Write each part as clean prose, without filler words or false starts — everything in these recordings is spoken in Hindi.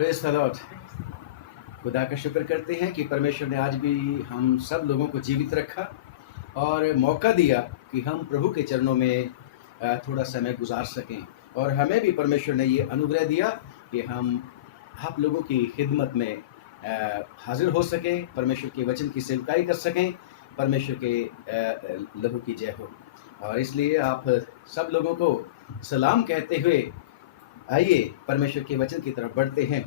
Praise the Lord. खुदा का शुक्र करते हैं कि परमेश्वर ने आज भी हम सब लोगों को जीवित रखा और मौका दिया कि हम प्रभु के चरणों में थोड़ा समय गुजार सकें। और हमें भी परमेश्वर ने ये अनुग्रह दिया कि हम आप लोगों की खिदमत में हाजिर हो सकें, परमेश्वर के वचन की सेवकाई कर सकें। परमेश्वर के लहू की जय हो। और इसलिए आप सब लोगों को सलाम कहते हुए आइए परमेश्वर के वचन की तरफ बढ़ते हैं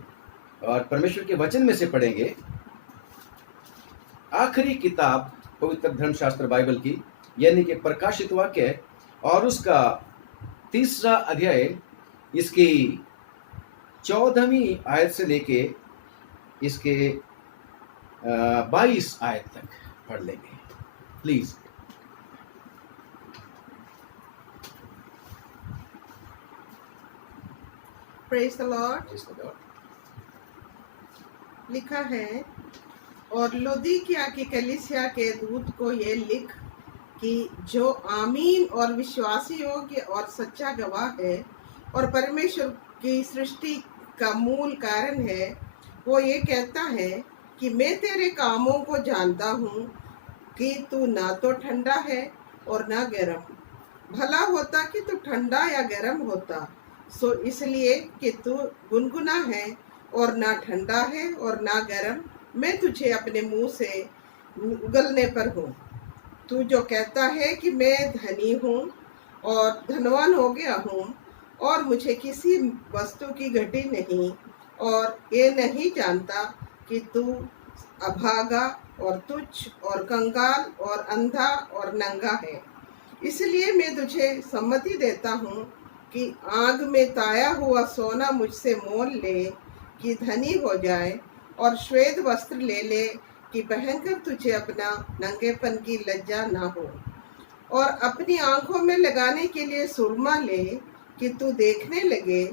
और परमेश्वर के वचन में से पढ़ेंगे आखिरी किताब पवित्र धर्मशास्त्र बाइबल की, यानी कि प्रकाशित वाक्य, और उसका 3रा अध्याय, इसकी 14वीं आयत से लेके इसके 22 आयत तक पढ़ लेंगे। प्लीज। Praise the Lord. लिखा है, और लौदीकिया की कलीसिया के दूत को ये लिख कि जो आमीन और विश्वासी योग्य और सच्चा गवाह है और परमेश्वर की सृष्टि का मूल कारण है, वो ये कहता है कि मैं तेरे कामों को जानता हूँ कि तू ना तो ठंडा है और ना गर्म। भला होता कि तू ठंडा या गर्म होता, सो इसलिए कि तू गुनगुना है और ना ठंडा है और ना गर्म, मैं तुझे अपने मुंह से उगलने पर हूँ। तू जो कहता है कि मैं धनी हूँ और धनवान हो गया हूँ और मुझे किसी वस्तु की घटी नहीं, और ये नहीं जानता कि तू अभागा और तुच्छ और कंगाल और अंधा और नंगा है। इसलिए मैं तुझे सम्मति देता हूँ कि आग में ताया हुआ सोना मुझसे मोल ले कि धनी हो जाए, और श्वेत वस्त्र ले ले कि पहनकर तुझे अपना नंगेपन की लज्जा ना हो, और अपनी आंखों में लगाने के लिए सुरमा ले कि तू देखने लगे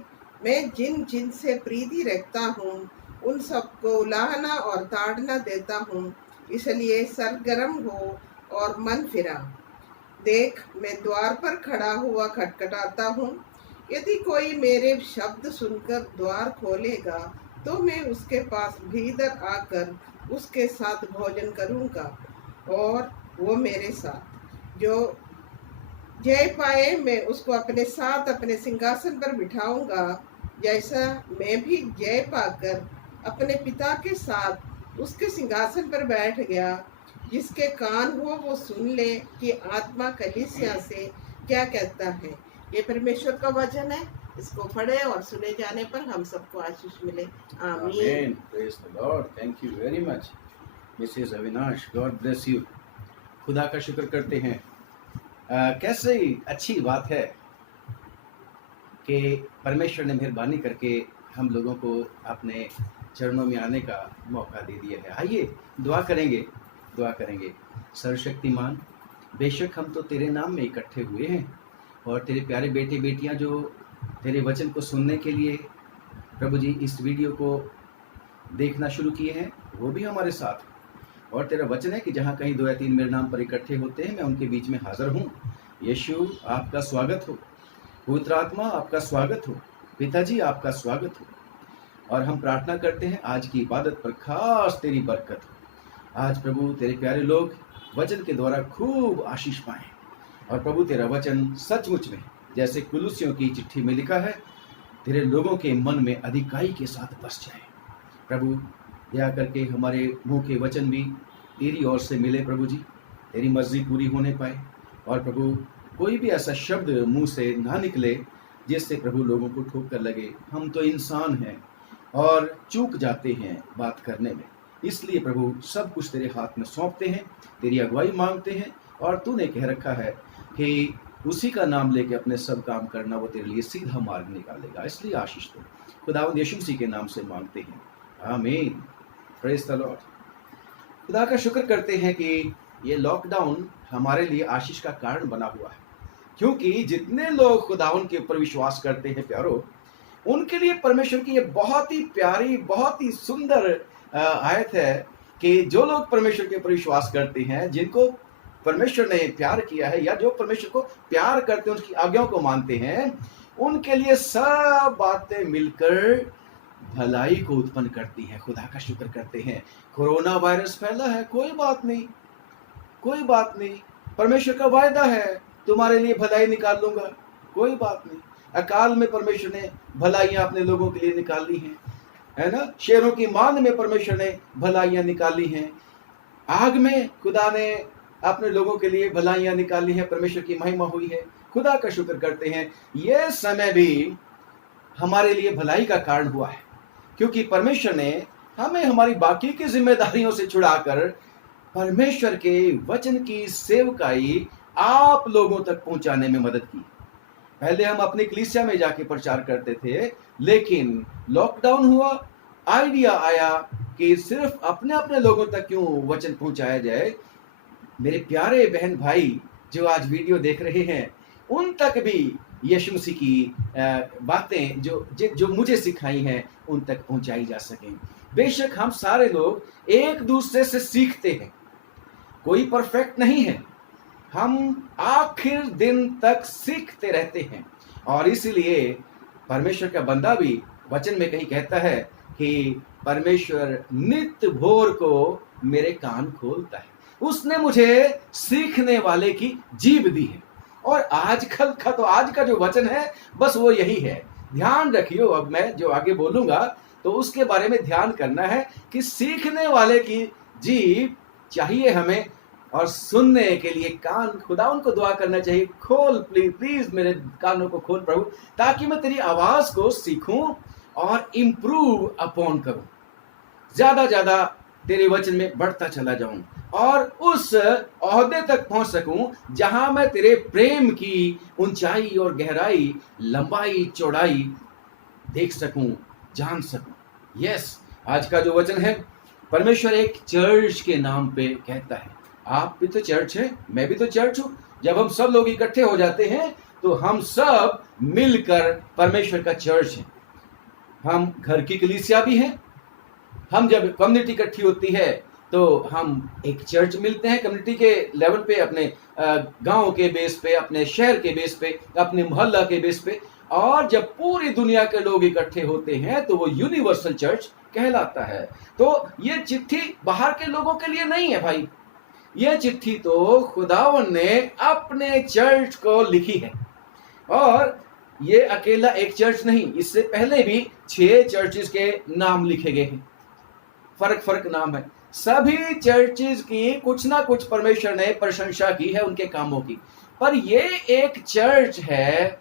मैं जिन जिन से प्रीति रखता हूँ उन सबको उलाहना और ताड़ना देता हूँ। इसलिए सरगर्म हो और मन फिरा। देख, मैं द्वार पर खड़ा हुआ खटखटाता हूँ। यदि कोई मेरे शब्द सुनकर द्वार खोलेगा तो मैं उसके पास भीतर आकर उसके साथ भोजन करूँगा और वो मेरे साथ। जो जय पाए मैं उसको अपने साथ अपने सिंहासन पर बिठाऊंगा, जैसा मैं भी जय पाकर अपने पिता के साथ उसके सिंहासन पर बैठ गया। जिसके कान हो वो सुन ले कि आत्मा कलीसिया से क्या कहता है। ये परमेश्वर का वचन है, इसको पढ़े और सुने जाने पर हम सबको आशीष मिले। आमीन। Praise the Lord. Thank you very much Mrs Avinash, God bless you. खुदा का शुक्र करते हैं। कैसे अच्छी बात है कि परमेश्वर ने मेहरबानी करके हम लोगों को अपने चरणों में आने का मौका दे दिया है। आइए दुआ करेंगे, दुआ करेंगे। सर्वशक्तिमान, बेशक हम तो तेरे नाम में इकट्ठे हुए हैं और तेरे प्यारे बेटे बेटियां जो तेरे वचन को सुनने के लिए प्रभु जी इस वीडियो को देखना शुरू किए हैं, वो भी हमारे साथ। और तेरा वचन है कि जहाँ कहीं 2 या 3 मेरे नाम पर इकट्ठे होते हैं, मैं उनके बीच में हाजिर हूँ। यीशु, आपका स्वागत हो। पवित्र आत्मा, आपका स्वागत हो। पिताजी, आपका स्वागत हो। और हम प्रार्थना करते हैं आज की इबादत पर खास तेरी बरकत हो। आज प्रभु तेरे प्यारे लोग वचन के द्वारा खूब आशीष पाएं, और प्रभु तेरा वचन सचमुच में जैसे कुलुसियों की चिट्ठी में लिखा है, तेरे लोगों के मन में अधिकाई के साथ बस जाए। प्रभु दया करके हमारे मुंह के वचन भी तेरी ओर से मिले प्रभु जी, तेरी मर्जी पूरी होने पाए। और प्रभु कोई भी ऐसा शब्द मुंह से ना निकले जिससे प्रभु लोगों को ठोकर लगे। हम तो इंसान हैं और चूक जाते हैं बात करने में, इसलिए प्रभु सब कुछ तेरे हाथ में सौंपते हैं, तेरी अगुवाई मांगते हैं। और तूने कह रखा है कि उसी का नाम लेके अपने सब काम करना, वो तेरे लिए सीधा मार्ग निकालेगा। इसलिए आशीष दो, खुदावंद यीशु मसीह के नाम से मांगते हैं, आमीन। Praise the Lord. खुदा का शुक्र करते हैं कि ये लॉकडाउन हमारे लिए आशीष का कारण बना हुआ है, क्योंकि जितने लोग खुदावंद के ऊपर विश्वास करते हैं प्यारो, उनके लिए परमेश्वर की ये बहुत ही प्यारी, बहुत ही सुंदर आयत है कि जो लोग परमेश्वर के ऊपर विश्वास करते हैं, जिनको परमेश्वर ने प्यार किया है या जो परमेश्वर को प्यार करते हैं, उसकी आज्ञाओं को मानते हैं, उनके लिए सब बातें मिलकर भलाई को उत्पन्न करती हैं। खुदा का शुक्र करते हैं। कोरोना वायरस फैला है, कोई बात नहीं, कोई बात नहीं, परमेश्वर का वायदा है तुम्हारे लिए भलाई निकाल लूंगा, कोई बात नहीं। अकाल में परमेश्वर ने भलाइयां अपने लोगों के लिए निकाली हैं, है ना। शेरों की मांद में परमेश्वर ने भलाइयां निकाली हैं। आग में खुदा ने अपने लोगों के लिए भलाइयां निकाली हैं। परमेश्वर की महिमा हुई है। खुदा का शुक्र करते हैं। यह समय भी हमारे लिए भलाई का कारण हुआ है, क्योंकि परमेश्वर ने हमें हमारी बाकी की जिम्मेदारियों से छुड़ाकर परमेश्वर के वचन की सेवकाई आप लोगों तक पहुंचाने में मदद की। पहले हम अपनी कलीसिया में जाके प्रचार करते थे, लेकिन लॉकडाउन हुआ, आइडिया आया कि सिर्फ अपने अपने लोगों तक क्यों वचन पहुंचाया जाए। मेरे प्यारे बहन भाई जो आज वीडियो देख रहे हैं, उन तक भी यीशु मसीह की बातें जो मुझे सिखाई हैं उन तक पहुंचाई जा सकें। बेशक हम सारे लोग एक दूसरे से सीखते हैं, कोई परफेक्ट नहीं है, हम आखिर दिन तक सीखते रहते हैं। और इसलिए परमेश्वर का बंदा भी वचन में कहीं कहता है कि परमेश्वर नित्य भोर को मेरे कान खोलता है, उसने मुझे सीखने वाले की जीभ दी है। और आजकल का तो आज का जो वचन है बस वो यही है। ध्यान रखियो, अब मैं जो आगे बोलूंगा तो उसके बारे में ध्यान करना है कि सीखने वाले की जीभ चाहिए हमें, और सुनने के लिए कान खुदा उनको दुआ करना चाहिए, खोल प्लीज प्लीज मेरे कानों को खोल प्रभु, ताकि मैं तेरी आवाज को सीखूं और इम्प्रूव अपॉन करूं, ज्यादा तेरे वचन में बढ़ता चला जाऊं और उस ओहदे तक पहुंच सकूं जहां मैं तेरे प्रेम की ऊंचाई और गहराई, लंबाई चौड़ाई देख सकूं, जान सकूं। यस, आज का जो वचन है परमेश्वर एक चर्च के नाम पे कहता है। आप भी तो चर्च है, मैं भी तो चर्च हूं। जब हम सब लोग इकट्ठे हो जाते हैं तो हम सब मिलकर परमेश्वर का चर्च है। हम घर की कलीसिया भी हैं। हम जब कम्युनिटी इकट्ठी होती है तो हम एक चर्च मिलते हैं कम्युनिटी के लेवल पे, अपने गांव के बेस पे, अपने शहर के बेस पे, अपने मोहल्ला के बेस पे। और जब पूरी दुनिया के लोग इकट्ठे होते हैं तो वो यूनिवर्सल चर्च कहलाता है। तो ये चिट्ठी बाहर के लोगों के लिए नहीं है भाई, ये चिट्ठी तो खुदावन ने अपने चर्च को लिखी है। और ये अकेला एक चर्च नहीं, इससे पहले भी 6 चर्चेस के नाम लिखे गए हैं, फर्क नाम है। सभी चर्चेस की कुछ ना कुछ परमेश्वर ने प्रशंसा की है उनके कामों की, पर ये एक चर्च है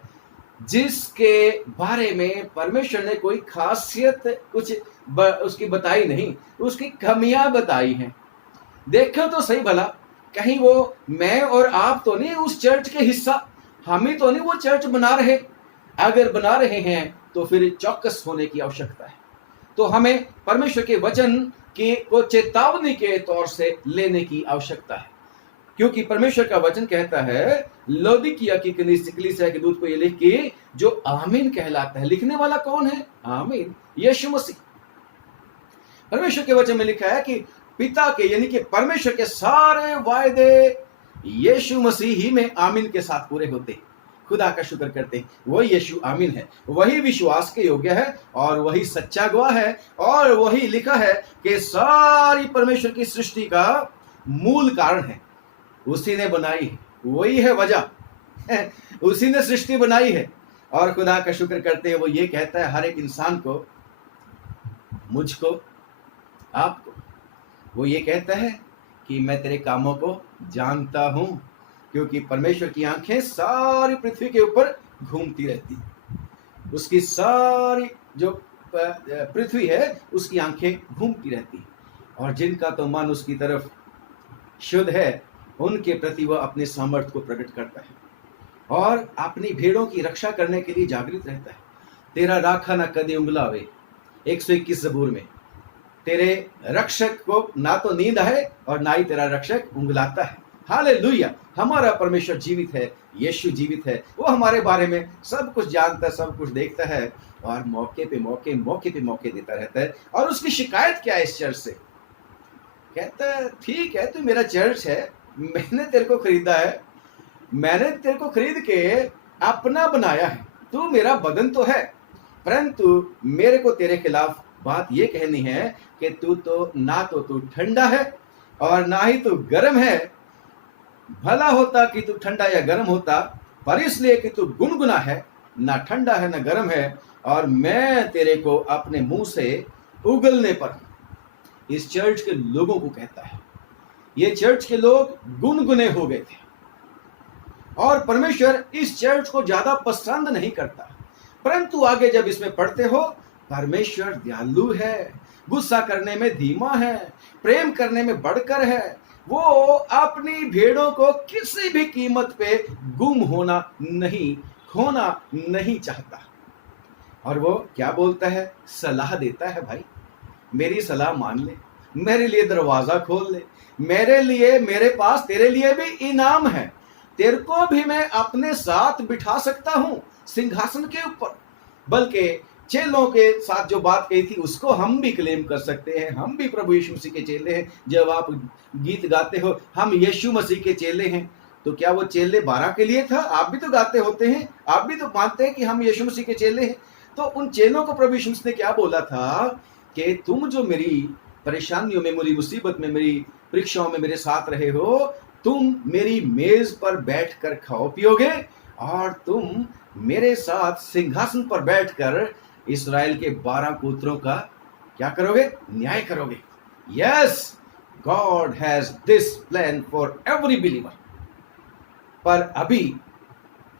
जिसके बारे में परमेश्वर ने कोई खासियत कुछ उसकी बताई नहीं, उसकी कमियां बताई हैं। देखो तो सही भला, कहीं वो मैं और आप तो नहीं उस चर्च के हिस्सा, हम ही तो नहीं वो चर्च बना रहे। अगर बना रहे हैं तो फिर चौकस होने की आवश्यकता है। तो हमें परमेश्वर के वचन की को चेतावनी के तौर से लेने की आवश्यकता है, क्योंकि परमेश्वर का वचन कहता है लौदीकिया की कलीसिया के दूत को ये लिख के जो आमीन कहलाता है। लिखने वाला कौन है? आमीन, यीशु मसीह। परमेश्वर के वचन में लिखा है कि पिता के यानी कि परमेश्वर के सारे वायदे यीशु मसीह ही में आमीन के साथ पूरे होते हैं। खुदा का शुक्र करते हैं, वही यीशु आमीन है, वही विश्वास के योग्य है और वही सच्चा गवाह है। और वही लिखा है कि सारी परमेश्वर की सृष्टि का मूल कारण है, उसी ने बनाई है, वही है वजह उसी ने सृष्टि बनाई है। और खुदा का शुक्र करते हैं, वो ये कहता है हर एक इंसान को, मुझको, आपको, वो ये कहता है कि मैं तेरे कामों को जानता हूं, क्योंकि परमेश्वर की आंखें सारी पृथ्वी के ऊपर घूमती रहती, उसकी सारी जो पृथ्वी है उसकी आंखें घूमती रहती, और जिनका तो मन उसकी तरफ शुद्ध है उनके प्रति वह अपने सामर्थ्य को प्रकट करता है और अपनी भेड़ों की रक्षा करने के लिए जागृत रहता है। तेरा राखा ना कदे उंगलावे, 121 ज़बूर में। तेरे रक्षक को ना तो नींद है और ना ही तेरा रक्षक उंगलाता है। हालेलुया, हमारा परमेश्वर जीवित है, यीशु जीवित है। वो हमारे बारे में सब कुछ जानता है, सब कुछ देखता है और मौके पे मौके देता रहता है। और उसकी शिकायत क्या है इस चर्च से? कहता है ठीक है, तू मेरा चर्च है, मैंने तेरे को खरीदा है, मैंने तेरे को खरीद के अपना बनाया है, तू मेरा बदन तो है, परंतु मेरे को तेरे खिलाफ बात ये कहनी है कि तू तो ना तो तू ठंडा है और ना ही तू गर्म है। भला होता कि तू ठंडा या गर्म होता, पर इसलिए कि तू गुनगुना है, ना ठंडा है ना गर्म है, और मैं तेरे को अपने मुंह से उगलने पर इस चर्च के लोगों को कहता है। ये चर्च के लोग गुनगुने हो गए थे और परमेश्वर इस चर्च को ज्यादा पसंद नहीं करता। परंतु आगे जब इसमें पढ़ते हो, परमेश्वर दयालु है, गुस्सा करने में धीमा है, प्रेम करने में बढ़कर है। वो अपनी भेड़ों को किसी भी कीमत पे गुम होना नहीं, खोना नहीं चाहता। और वो क्या बोलता है? सलाह देता है, भाई मेरी सलाह मान ले, मेरे लिए दरवाजा खोल ले, मेरे लिए, मेरे पास तेरे लिए भी इनाम है, तेरे को भी मैं अपने साथ बिठा सकता हूं सिंहासन के ऊपर। बल्कि चेलों के साथ जो बात कही थी उसको हम भी क्लेम कर सकते हैं। हम भी प्रभु यीशु मसीह के चेले हैं। जब आप गीत गाते हो हम यीशु मसीह के चेले हैं, तो क्या वो चेले 12 के लिए था? आप भी तो गाते होते हैं, आप भी तो मानते हैं कि हम यीशु मसीह के चेले हैं। तो उन चेलों को प्रभु यीशु मसीह ने क्या बोला था कि तुम जो मेरी परेशानियों में, मेरी मुसीबत में, मेरी परीक्षाओं में मेरे साथ रहे हो, तुम मेरी मेज पर बैठकर खाओ पियोगे और तुम मेरे साथ सिंहासन पर बैठकर इस्राएल के 12 गोत्रों का क्या करोगे? न्याय करोगे। Yes, God has this plan for every believer. पर अभी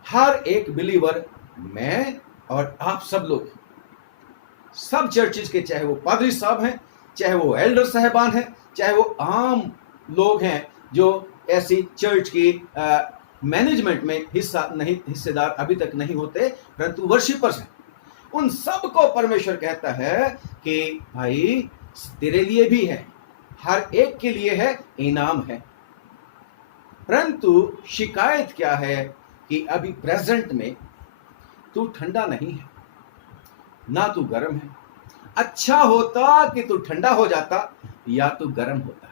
हर एक बिलीवर, मैं और आप सब लोग, सब चर्चेज के, चाहे वो पादरी साहब हैं, चाहे वो एल्डर साहबान हैं, चाहे वो आम लोग हैं जो ऐसी चर्च की मैनेजमेंट में हिस्सेदार अभी तक नहीं होते, परंतु वर्शिपर्स हैं, उन सब को परमेश्वर कहता है कि भाई तेरे लिए भी है, हर एक के लिए है, इनाम है। परंतु शिकायत क्या है कि अभी प्रेजेंट में तू ठंडा नहीं है, ना तू गर्म है। अच्छा होता कि तू ठंडा हो जाता या तू गर्म होता,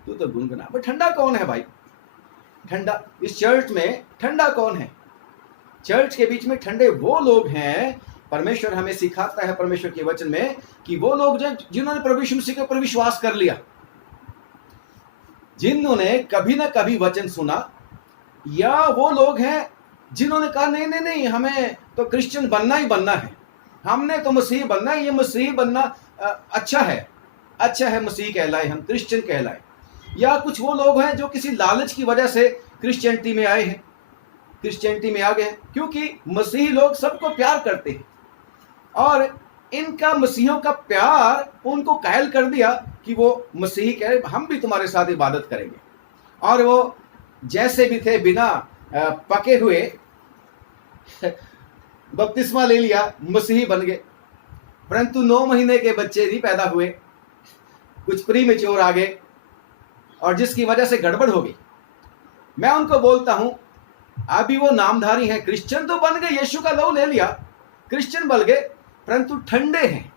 तू तो गुनगुना। पर ठंडा कौन है भाई? ठंडा इस चर्च में ठंडा कौन है? चर्च के बीच में ठंडे वो लोग हैं, परमेश्वर हमें सिखाता है परमेश्वर के वचन में कि वो लोग जिन्होंने प्रभु यीशु मसीह के ऊपर विश्वास कर लिया, जिन्होंने कभी ना कभी वचन सुना, या वो लोग हैं जिन्होंने कहा नहीं नहीं नहीं, हमें तो क्रिश्चियन बनना ही बनना है, हमने तो मसीह बनना है, ये मसीह बनना अच्छा है, मसीह कहलाए, हम क्रिश्चियन कहलाए। या कुछ वो लोग हैं जो किसी लालच की वजह से क्रिश्चियनिटी में आए हैं, क्रिश्चियनिटी में आ गए, क्योंकि मसीही लोग सबको प्यार करते हैं और इनका मसीहों का प्यार उनको कायल कर दिया कि वो मसीही कह रहे हम भी तुम्हारे साथ इबादत करेंगे। और वो जैसे भी थे, बिना पके हुए बपतिस्मा ले लिया, मसीही बन गए। परंतु 9 महीने के बच्चे नहीं पैदा हुए, कुछ प्रीमेच्योर आ गए और जिसकी वजह से गड़बड़ हो गई। मैं उनको बोलता हूं अभी वो नामधारी हैं, क्रिश्चियन तो बन गए, यीशु का लहू ले लिया, क्रिश्चियन बन गए, परंतु ठंडे हैं,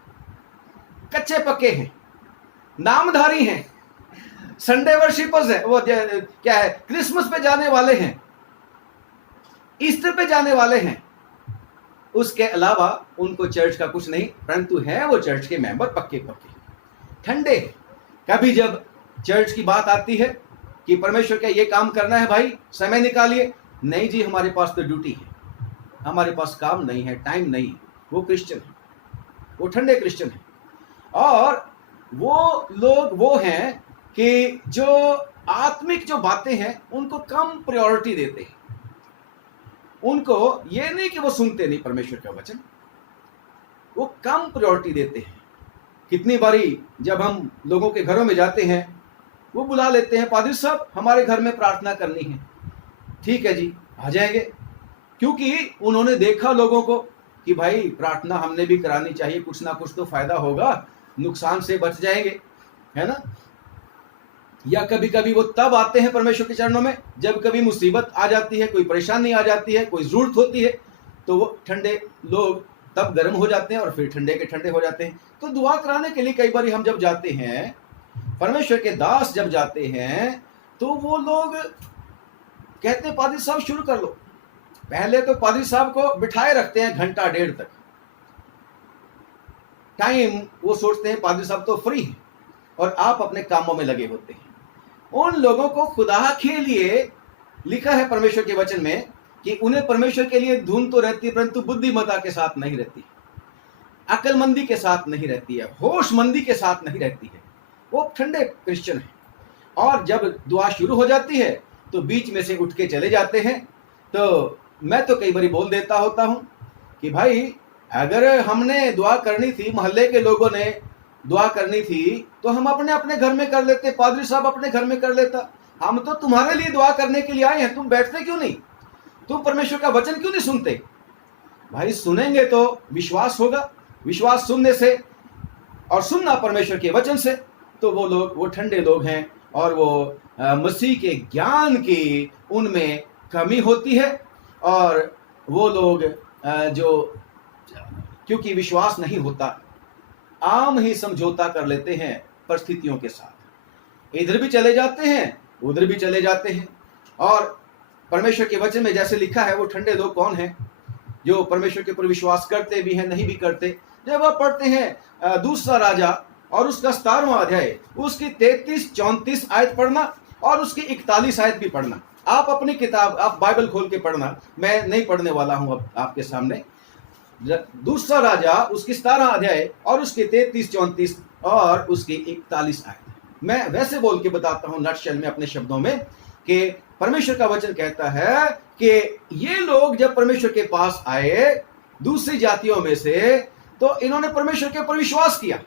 कच्चे पक्के हैं, नामधारी हैं, संडे वर्शिपर्स है, वो क्या है, क्रिसमस पे जाने वाले हैं, ईस्टर पे जाने वाले हैं, उसके अलावा उनको चर्च का कुछ नहीं, परंतु है वो चर्च के मेंबर पक्के पक्के ठंडे। कभी जब चर्च की बात आती है कि परमेश्वर का ये काम करना है भाई, समय निकालिए, नहीं जी हमारे पास तो ड्यूटी है, हमारे पास काम नहीं है, टाइम नहीं है। वो क्रिश्चियन है, वो ठंडे क्रिश्चियन है। और वो लोग वो हैं कि जो आत्मिक जो बातें हैं उनको कम प्रायोरिटी देते हैं। उनको ये नहीं कि वो सुनते नहीं परमेश्वर का वचन, वो कम प्रायोरिटी देते हैं। कितनी बारी जब हम लोगों के घरों में जाते हैं, वो बुला लेते हैं, पादरी साहब हमारे घर में प्रार्थना करनी है। ठीक है जी, आ जाएंगे, क्योंकि उन्होंने देखा लोगों को कि भाई प्रार्थना हमने भी करानी चाहिए, कुछ ना कुछ तो फायदा होगा, नुकसान से बच जाएंगे, है ना। या कभी कभी वो तब आते हैं परमेश्वर के चरणों में जब कभी मुसीबत आ जाती है, कोई परेशानी आ जाती है, कोई जरूरत होती है, तो वो ठंडे लोग तब गर्म हो जाते हैं और फिर ठंडे के ठंडे हो जाते हैं। तो दुआ कराने के लिए कई बार हम जब जाते हैं, परमेश्वर के दास जब जाते हैं, तो वो लोग कहते हैं पादरी साहब शुरू कर लो। पहले तो पादरी साहब को बिठाए रखते हैं घंटा डेढ़ तक, टाइम वो सोचते हैं पादरी साहब तो फ्री है और आप अपने कामों में लगे होते हैं। उन लोगों को खुदा के लिए लिखा है परमेश्वर के वचन में कि उन्हें परमेश्वर के लिए धुन तो रहती है, परंतु बुद्धिमत्ता के साथ नहीं रहती, अकलमंदी के साथ नहीं रहती है, होशमंदी के साथ नहीं रहती है। वो ठंडे क्रिश्चियन है और जब दुआ शुरू हो जाती है तो बीच में से उठ के चले जाते हैं। तो मैं तो कई बार बोल देता होता हूं कि भाई अगर हमने दुआ करनी थी, मोहल्ले के लोगों ने दुआ करनी थी तो हम अपने अपने घर में कर लेते, पादरी साहब अपने घर में कर लेता। हम तो तुम्हारे लिए दुआ करने के लिए आए हैं, तुम बैठते क्यों नहीं? तुम परमेश्वर का वचन क्यों नहीं सुनते? भाई सुनेंगे तो विश्वास होगा, विश्वास सुनने से और सुनना परमेश्वर के वचन से। तो वो लोग, वो ठंडे लोग हैं और वो मसीह के ज्ञान की उनमें कमी होती है और वो लोग जो क्योंकि विश्वास नहीं होता आम ही समझौता कर लेते हैं परिस्थितियों के साथ, इधर भी चले जाते हैं उधर भी चले जाते हैं। और परमेश्वर के वचन में जैसे लिखा है, वो ठंडे लोग कौन हैं? जो परमेश्वर के ऊपर विश्वास करते भी हैं, नहीं भी करते। जब आप पढ़ते हैं दूसरा राजा और उसका 17वां अध्याय, उसकी 33-34 आयत पढ़ना और उसकी 41 आयत भी पढ़ना। आप अपनी किताब, आप बाइबल खोल के पढ़ना, मैं नहीं पढ़ने वाला हूं अब आपके सामने। दूसरा राजा उसकी 17 अध्याय और उसके 33-34 और उसकी 41 आयत। मैं वैसे बोल के बताता हूं नटशेल में, अपने शब्दों में, कि परमेश्वर का वचन कहता है कि ये लोग जब परमेश्वर के पास आए दूसरी जातियों में से, तो इन्होंने परमेश्वर के ऊपर विश्वास किया,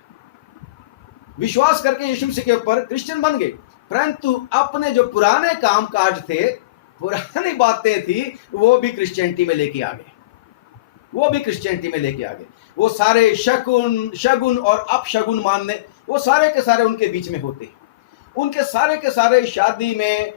विश्वास करके यीशु मसीह के ऊपर क्रिश्चियन बन गए, परंतु अपने जो पुराने काम काज थे, पुरानी बातें थी, वो भी क्रिश्चियनिटी में लेके आ गए, वो भी क्रिश्चियनिटी में लेके आ गए। वो सारे शगुन और अपशगुन मानने, वो सारे के सारे उनके बीच में होते हैं। उनके सारे के सारे शादी में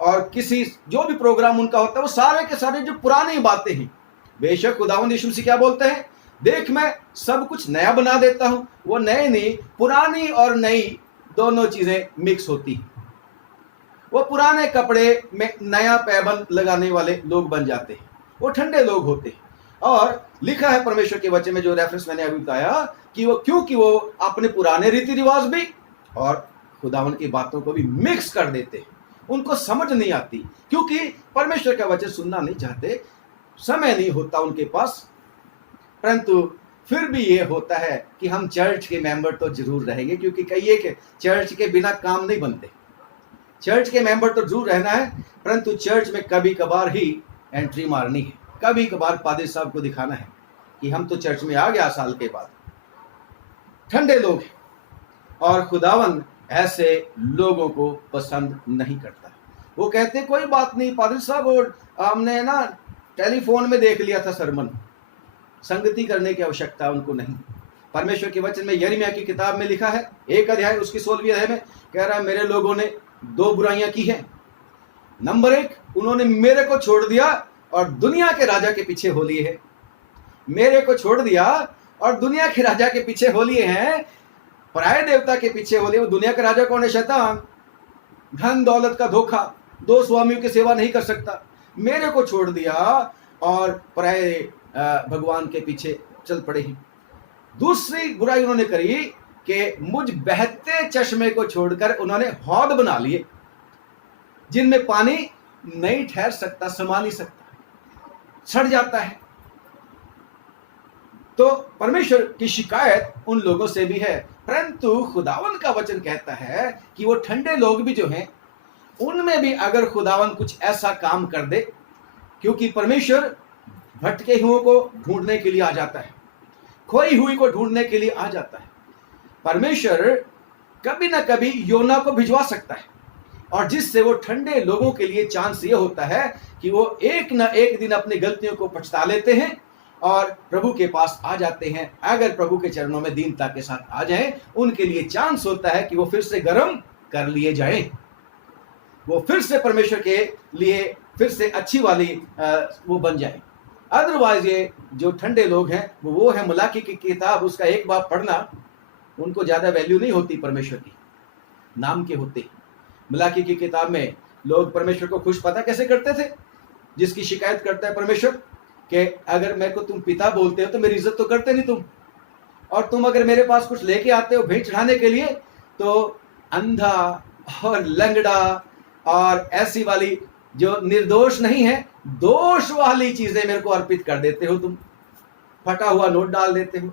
और किसी जो भी प्रोग्राम उनका होता है, वो सारे के सारे जो पुरानी बातें हैं। बेशक खुदावंद यीशु मसीह क्या बोलते हैं? देख मैं सब कुछ नया बना देता हूं। वो नए नहीं, पुरानी और नई दोनों चीजें मिक्स होती हैं। वो पुराने कपड़े में नया पैबंद लगाने वाले लोग बन जाते हैं, वो ठंडे लोग होते हैं। और लिखा है परमेश्वर के वचन में, जो रेफरेंस मैंने अभी बताया, कि वो क्योंकि वो अपने पुराने रीति रिवाज भी और खुदावन की बातों को भी मिक्स कर देते हैं। उनको समझ नहीं आती, क्योंकि परमेश्वर का वचन सुनना नहीं चाहते, समय नहीं होता उनके पास। परंतु फिर भी ये होता है कि हम चर्च के मेंबर तो जरूर रहेंगे, क्योंकि कहिए कि चर्च के बिना काम नहीं बनते। चर्च के मेंबर तो जरूर रहना है, परंतु चर्च में कभी कभार ही एंट्री मारनी है, कभी कभार पादरी साहब को दिखाना है कि हम तो चर्च में आ गया साल के बाद। ठंडे लोग हैं और खुदावन ऐसे लोगों को पसंद नहीं करता। वो कहते कोई बात नहीं पादरी साहब, और हमने ना टेलीफोन में देख लिया था सरमन, संगति करने की आवश्यकता उनको नहीं। परमेश्वर के वचन में यिर्मयाह की किताब में लिखा है, 1 अध्याय उसकी 16वीं अध्याय में कह रहा है, मेरे लोगों ने 2 बुराइयां की हैं। नंबर 1, उन्होंने मेरे को छोड़ दिया और दुनिया के राजा के पीछे हो लिए है। मेरे को छोड़ दिया और दुनिया के राजा के पीछे हो लिए हैं, पराये देवता के पीछे हो लिए। वो दुनिया का राजा कौन है? शैतान। धन दौलत का धोखा, 2 स्वामियों की सेवा नहीं कर सकता। मेरे को छोड़ दिया और पराये भगवान के पीछे चल पड़े हैं। दूसरी बुराई उन्होंने करी कि मुझ बहते चश्मे को छोड़कर उन्होंने हौद बना लिए, जिनमें पानी नहीं ठहर सकता, समा नहीं सकता, सड़ जाता है। तो परमेश्वर की शिकायत उन लोगों से भी है। परंतु खुदावन का वचन कहता है कि वो ठंडे लोग भी जो हैं, उनमें भी अगर खुदावन कुछ ऐसा काम कर दे, क्योंकि परमेश्वर भटके हुओं को ढूंढने के लिए आ जाता है, खोई हुई को ढूंढने के लिए आ जाता है। परमेश्वर कभी ना कभी योना को भिजवा सकता है, और जिससे वो ठंडे लोगों के लिए चांस ये होता है कि वो एक ना एक दिन अपनी गलतियों को पछता लेते हैं और प्रभु के पास आ जाते हैं। अगर प्रभु के चरणों में दीनता के साथ आ जाएं, उनके लिए चांस होता है कि वो फिर से गर्म कर लिए जाएं, वो फिर से परमेश्वर के लिए फिर से अच्छी वाली वो बन जाए। अदरवाइज ये जो ठंडे लोग हैं वो है मलाकी की किताब, उसका 1 बाब पढ़ना, उनको ज्यादा वैल्यू नहीं होती परमेश्वर की, नाम के होते। मलाकी की किताब में लोग परमेश्वर को खुश पता कैसे करते थे? जिसकी शिकायत करता है परमेश्वर कि अगर मेरे को तुम पिता बोलते हो तो मेरी इज्जत तो करते नहीं तुम, और तुम अगर मेरे पास कुछ लेके आते हो भेंट चढ़ाने के लिए, तो अंधा और लंगड़ा और ऐसी वाली जो निर्दोष नहीं है, दोष वाली चीजें मेरे को अर्पित कर देते हो। तुम फटा हुआ नोट डाल देते हो।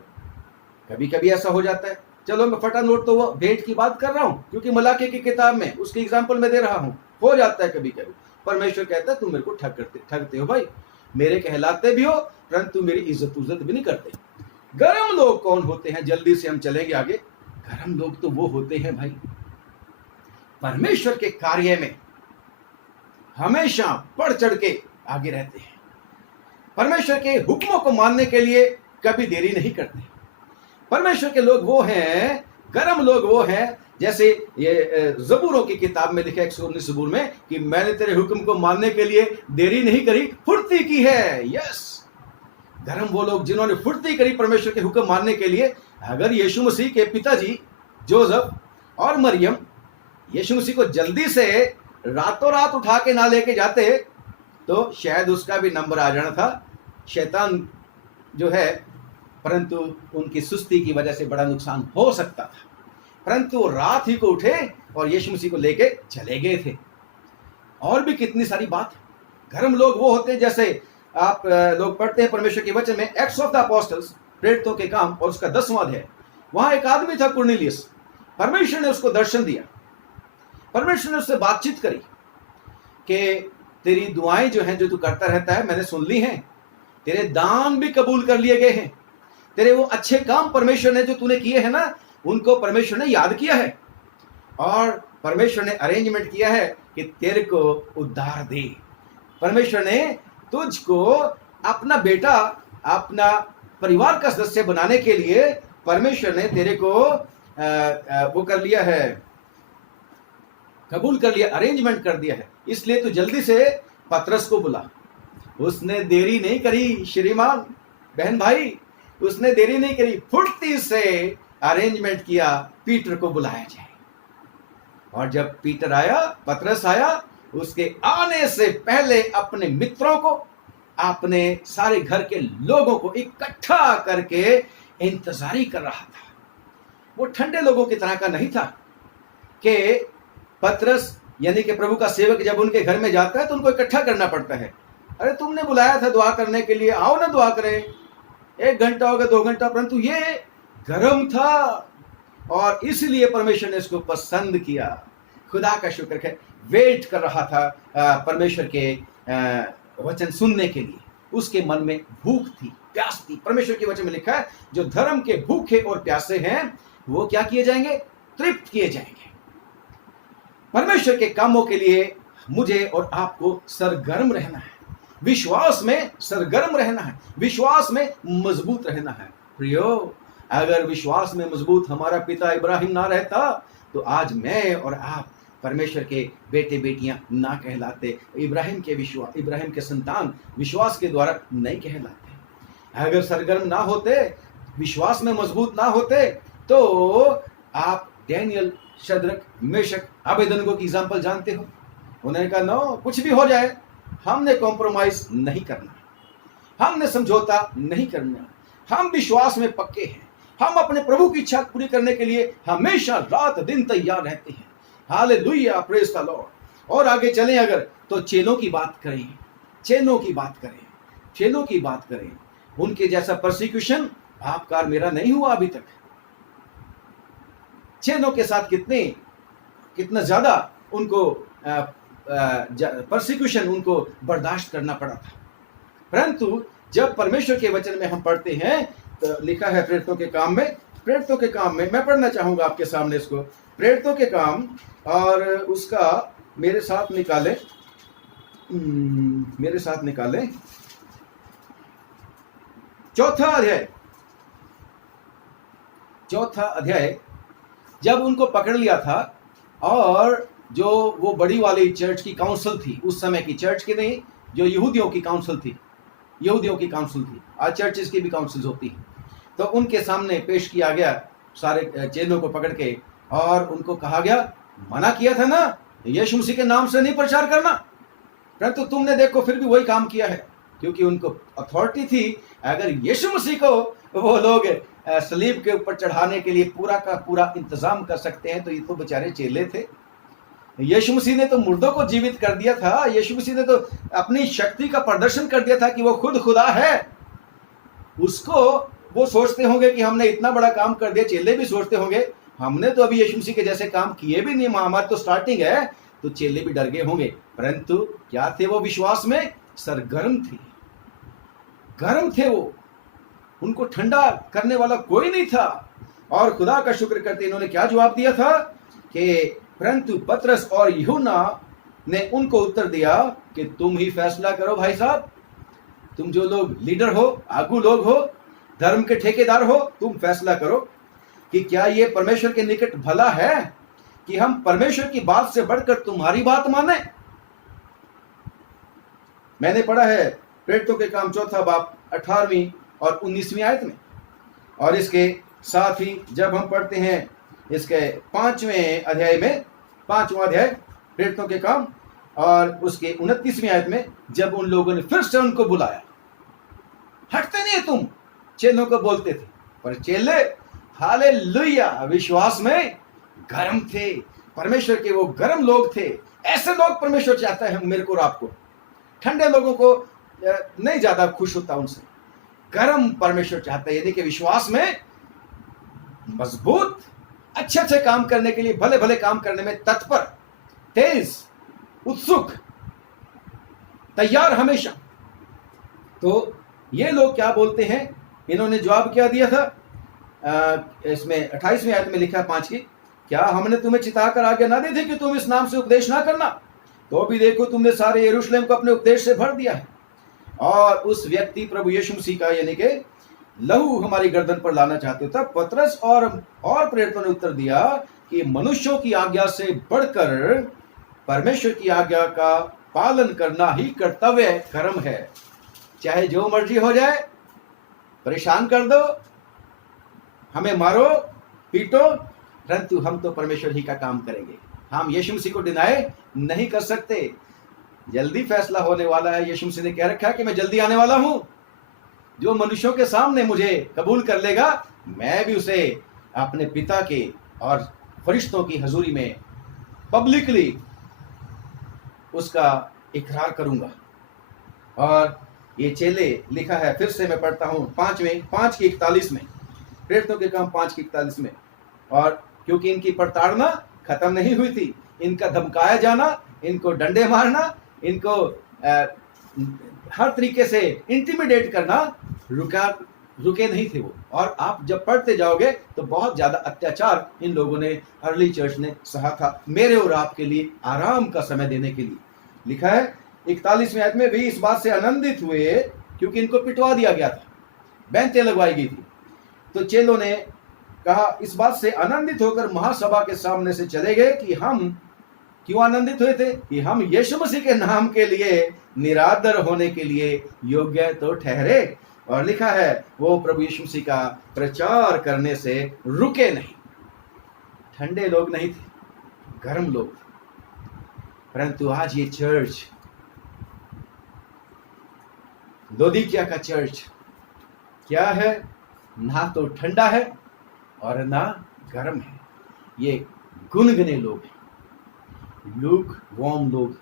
कभी कभी ऐसा हो जाता है। चलो मैं फटा नोट तो वो भेंट की बात कर रहा हूं, क्योंकि मलाकी की किताब में उसकी एग्जाम्पल मैं दे रहा हूं। हो जाता है कभी कभी। परमेश्वर कहता है तुम मेरे को ठगते हो भाई, मेरे कहलाते भी हो परंतु मेरी इज्जत भी नहीं करते। गरम लोग कौन होते हैं? जल्दी से हम चलेंगे आगे। गरम लोग तो वो होते हैं भाई, परमेश्वर के कार्य में हमेशा बढ़ चढ़ के आगे रहते हैं, परमेश्वर के हुक्मों को मानने के लिए कभी देरी नहीं करते। परमेश्वर के लोग वो हैं, गरम लोग वो हैं, जैसे ये जबूरों की किताब में लिखा है 119 जबूर में कि मैंने तेरे हुक्म को मानने के लिए देरी नहीं करी, फुर्ती की है। यस, गरम वो लोग जिन्होंने फुर्ती करी परमेश्वर के हुक्म मानने के लिए। अगर यीशु मसीह के पिताजी जोसेफ और मरियम यीशु मसीह को जल्दी से रातों रात उठा के ना लेके जाते तो शायद उसका भी नंबर आ जाना था, शैतान जो है, परंतु उनकी सुस्ती की वजह से बड़ा नुकसान हो सकता था। परंतु रात ही को उठे और यीशु मसीह को लेके चले गए थे। और भी कितनी सारी बात। गरम लोग वो होते हैं, जैसे आप लोग पढ़ते हैं परमेश्वर के वचन में एक्ट्स ऑफ द अपोस्टल्स, प्रेरितों के काम, और उसका 10वां अध्याय। वहां एक आदमी था कुरनेलियस। परमेश्वर ने उसको दर्शन दिया, परमेश्वर ने उससे बातचीत करी कि तेरी दुआएं जो हैं, जो तू करता रहता है, मैंने सुन ली हैं, तेरे दान भी कबूल कर लिए गए हैं, तेरे वो अच्छे काम परमेश्वर ने जो तूने किए हैं ना, उनको परमेश्वर ने याद किया है, और परमेश्वर ने अरेंजमेंट किया है कि तेरे को उद्धार दे। परमेश्वर ने तुझको अपना बेटा, अपना परिवार का सदस्य बनाने के लिए परमेश्वर ने तेरे को वो कर लिया है, कबूल कर लिया, अरेंजमेंट कर दिया है। इसलिए तू जल्दी से पतरस को बुला। उसने देरी नहीं करी श्रीमान, बहन भाई, उसने देरी नहीं करी, फुर्ती से अरेंजमेंट किया पीटर को बुलाया जाए। और जब पीटर आया, पतरस आया, उसके आने से पहले अपने मित्रों को, अपने सारे घर के लोगों को इकट्ठा करके इंतजारी कर रहा था। वो ठंडे लोगों की तरह का नहीं था कि पतरस यानी कि प्रभु का सेवक जब उनके घर में जाता है तो उनको इकट्ठा करना पड़ता है। अरे तुमने बुलाया था दुआ करने के लिए, आओ ना दुआ करें, 1 घंटा हो गया, 2 घंटा, परंतु ये गरम था और इसलिए परमेश्वर ने इसको पसंद किया। खुदा का शुक्र है, वेट कर रहा था परमेश्वर के वचन सुनने के लिए। उसके मन में भूख थी, प्यास थी। परमेश्वर के वचन में लिखा है जो धर्म के भूखे और प्यासे हैं वो क्या किए जाएंगे? तृप्त किए जाएंगे। परमेश्वर के कामों के लिए मुझे और आपको सरगर्म रहना है, विश्वास में सरगर्म रहना है, विश्वास में मजबूत रहना है। प्रियो, अगर विश्वास में मजबूत हमारा पिता इब्राहिम ना रहता तो आज मैं और आप परमेश्वर के बेटे बेटियां ना कहलाते। इब्राहिम के संतान विश्वास के द्वारा नहीं कहलाते। अगर सरगर्म ना होते, विश्वास में मजबूत ना होते, तो आप डैनियल, शद्रक, मेशक, अबेदनगो की एग्जाम्पल जानते हो। उन्होंने कहा नो, कुछ भी हो जाए हमने कॉम्प्रोमाइज नहीं करना, हमने समझौता नहीं करना, हम विश्वास में पक्के हैं, हम अपने प्रभु की इच्छा पूरी करने के लिए हमेशा रात दिन तैयार रहते हैं। Hallelujah, praise the Lord. और आगे चलें अगर, तो चेलों की बात करें, चेलों की बात करें, चेलों की बात करें। उनके जैसा परसिक्यूशन आपका और मेरा नहीं हुआ अभी तक। चेलों के साथ कितना ज्यादा उनको परसिक्यूशन उनको बर्दाश्त करना पड़ा था। परंतु जब परमेश्वर के वचन में हम पढ़ते हैं तो लिखा है प्रेरितों के काम में मैं पढ़ना चाहूंगा आपके सामने इसको, प्रेरितों के काम, और उसका मेरे साथ निकाले 4था अध्याय। जब उनको पकड़ लिया था और जो वो बड़ी वाली चर्च की काउंसिल थी, उस समय की चर्च की नहीं, जो यहूदियों की काउंसिल थी, आज चर्चेस की भी काउंसिल्स होती हैं, तो उनके सामने पेश किया गया सारे चेलों को पकड़ के, और उनको कहा गया, मना किया था ना यीशु मसीह के नाम से नहीं प्रचार करना, परंतु तुमने देखो फिर भी वही काम किया है। क्योंकि उनको अथॉरिटी थी, अगर यीशु मसीह को वो लोग सलीब के ऊपर चढ़ाने के लिए पूरा का पूरा इंतजाम कर सकते हैं, तो ये तो बेचारे चेले थे। यीशु मसीह ने तो मुर्दों को जीवित कर दिया था। यीशु मसीह ने तो अपनी शक्ति का प्रदर्शन कर दिया था कि वो खुद खुदा है। उसको वो सोचते होंगे कि हमने इतना बड़ा काम कर दिया। चेले भी सोचते होंगे हमने तो अभी यीशु मसीह के जैसे काम किए भी नहीं, हमारी तो स्टार्टिंग है। तो चेले भी डर गए होंगे, परंतु क्या थे वो? विश्वास में सरगर्म थे, गर्म थे वो। उनको ठंडा करने वाला कोई नहीं था। और खुदा का शुक्र करते इन्होंने क्या जवाब दिया था कि परंतु पतरस और यूहन्ना ने उनको उत्तर दिया कि तुम ही फैसला करो भाई साहब। तुम जो लोग लीडर हो, आगू लोग हो, धर्म के ठेकेदार हो, तुम फैसला करो कि क्या ये परमेश्वर के निकट भला है कि हम परमेश्वर की बात से बढ़कर तुम्हारी बात माने। मैंने पढ़ा है प्रेरितों के काम 4 बाब 18वीं और 19वीं आयत में, और इसके साथ ही जब हम पढ़ते हैं इसके 5वें अध्याय में, 5वां अध्याय प्रेरितों के काम, और उसके 29वीं आयत में, जब उन लोगों ने फिर से उनको बुलाया, हटते नहीं तुम, चेलों को बोलते थे, पर चेले हालेलुया विश्वास में गर्म थे। परमेश्वर के वो गर्म लोग थे। ऐसे लोग परमेश्वर चाहता है मेरे को और आपको। ठंडे लोगों को नहीं ज्यादा खुश होता उनसे, गर्म परमेश्वर चाहता है, यानी कि विश्वास में मजबूत, अच्छे अच्छे काम करने के लिए, भले भले काम करने में तत्पर, तेज, उत्सुक, तैयार हमेशा। तो ये लोग क्या बोलते हैं? इन्होंने जवाब क्या दिया था? इसमें 28वीं आयत में लिखा है 5 की, क्या हमने तुम्हें चिताकर आज्ञा ना दी थी कि तुम इस नाम से उपदेश ना करना? तो भी देखो तुमने सारे यरूशलेम को अपने उपदेश से भर दिया है। और उस व्यक्ति प्रभु यीशु मसीह का यानी कि लहू हमारी गर्दन पर लाना चाहते हो। तब पतरस और प्रेरितों ने उत्तर दिया कि मनुष्यों की आज्ञा से बढ़कर परमेश्वर की आज्ञा का पालन करना ही कर्तव्य कर्म है। चाहे जो मर्जी हो जाए, परेशान कर दो, हमें मारो पीटो, परंतु हम तो परमेश्वर ही का काम करेंगे। हम यीशु मसीह को डिनाई नहीं कर सकते। जल्दी फैसला होने वाला है। यीशु मसीह ने कह रखा है कि मैं जल्दी आने वाला हूं। जो मनुष्यों के सामने मुझे कबूल कर लेगा, मैं भी उसे अपने पिता के और फरिश्तों की हजूरी में पब्लिकली उसका इकरार करूंगा। और ये चेले लिखा है, फिर से मैं पढ़ता हूं 5 की 41 में, प्रेरितों के काम 5 की 41 में। और क्योंकि इनकी प्रताड़ना खत्म नहीं हुई थी, इनका धमकाया जाना, इनको डंडे मारना, इनको हर तरीके से इंटिमिडेट करना रुके नहीं थे वो। और आप जब पढ़ते जाओगे तो बहुत ज्यादा अत्याचार इन लोगों ने, अर्ली चर्च ने सहा था, मेरे और आपके लिए आराम का समय देने के लिए। लिखा है 41वीं आयत में, वे इस बात से आनंदित हुए क्योंकि इनको पिटवा दिया गया था, बेंतें लगवाई गई थी। तो चेलों ने कहा, इस बात से आनंदित होकर महासभा के सामने से चले गए कि हम क्यों आनंदित हुए थे? कि हम यीशु मसीह के नाम के लिए निरादर होने के लिए योग्य तो ठहरे। और लिखा है, वो प्रभु यीशु मसीह का प्रचार करने से रुके नहीं। ठंडे लोग नहीं थे, गर्म लोग थे। परंतु आज ये चर्च, लौदीकिया का चर्च क्या है? ना तो ठंडा है और ना गर्म है। ये गुनगुने लोग हैं, लूक वॉर्म लोग,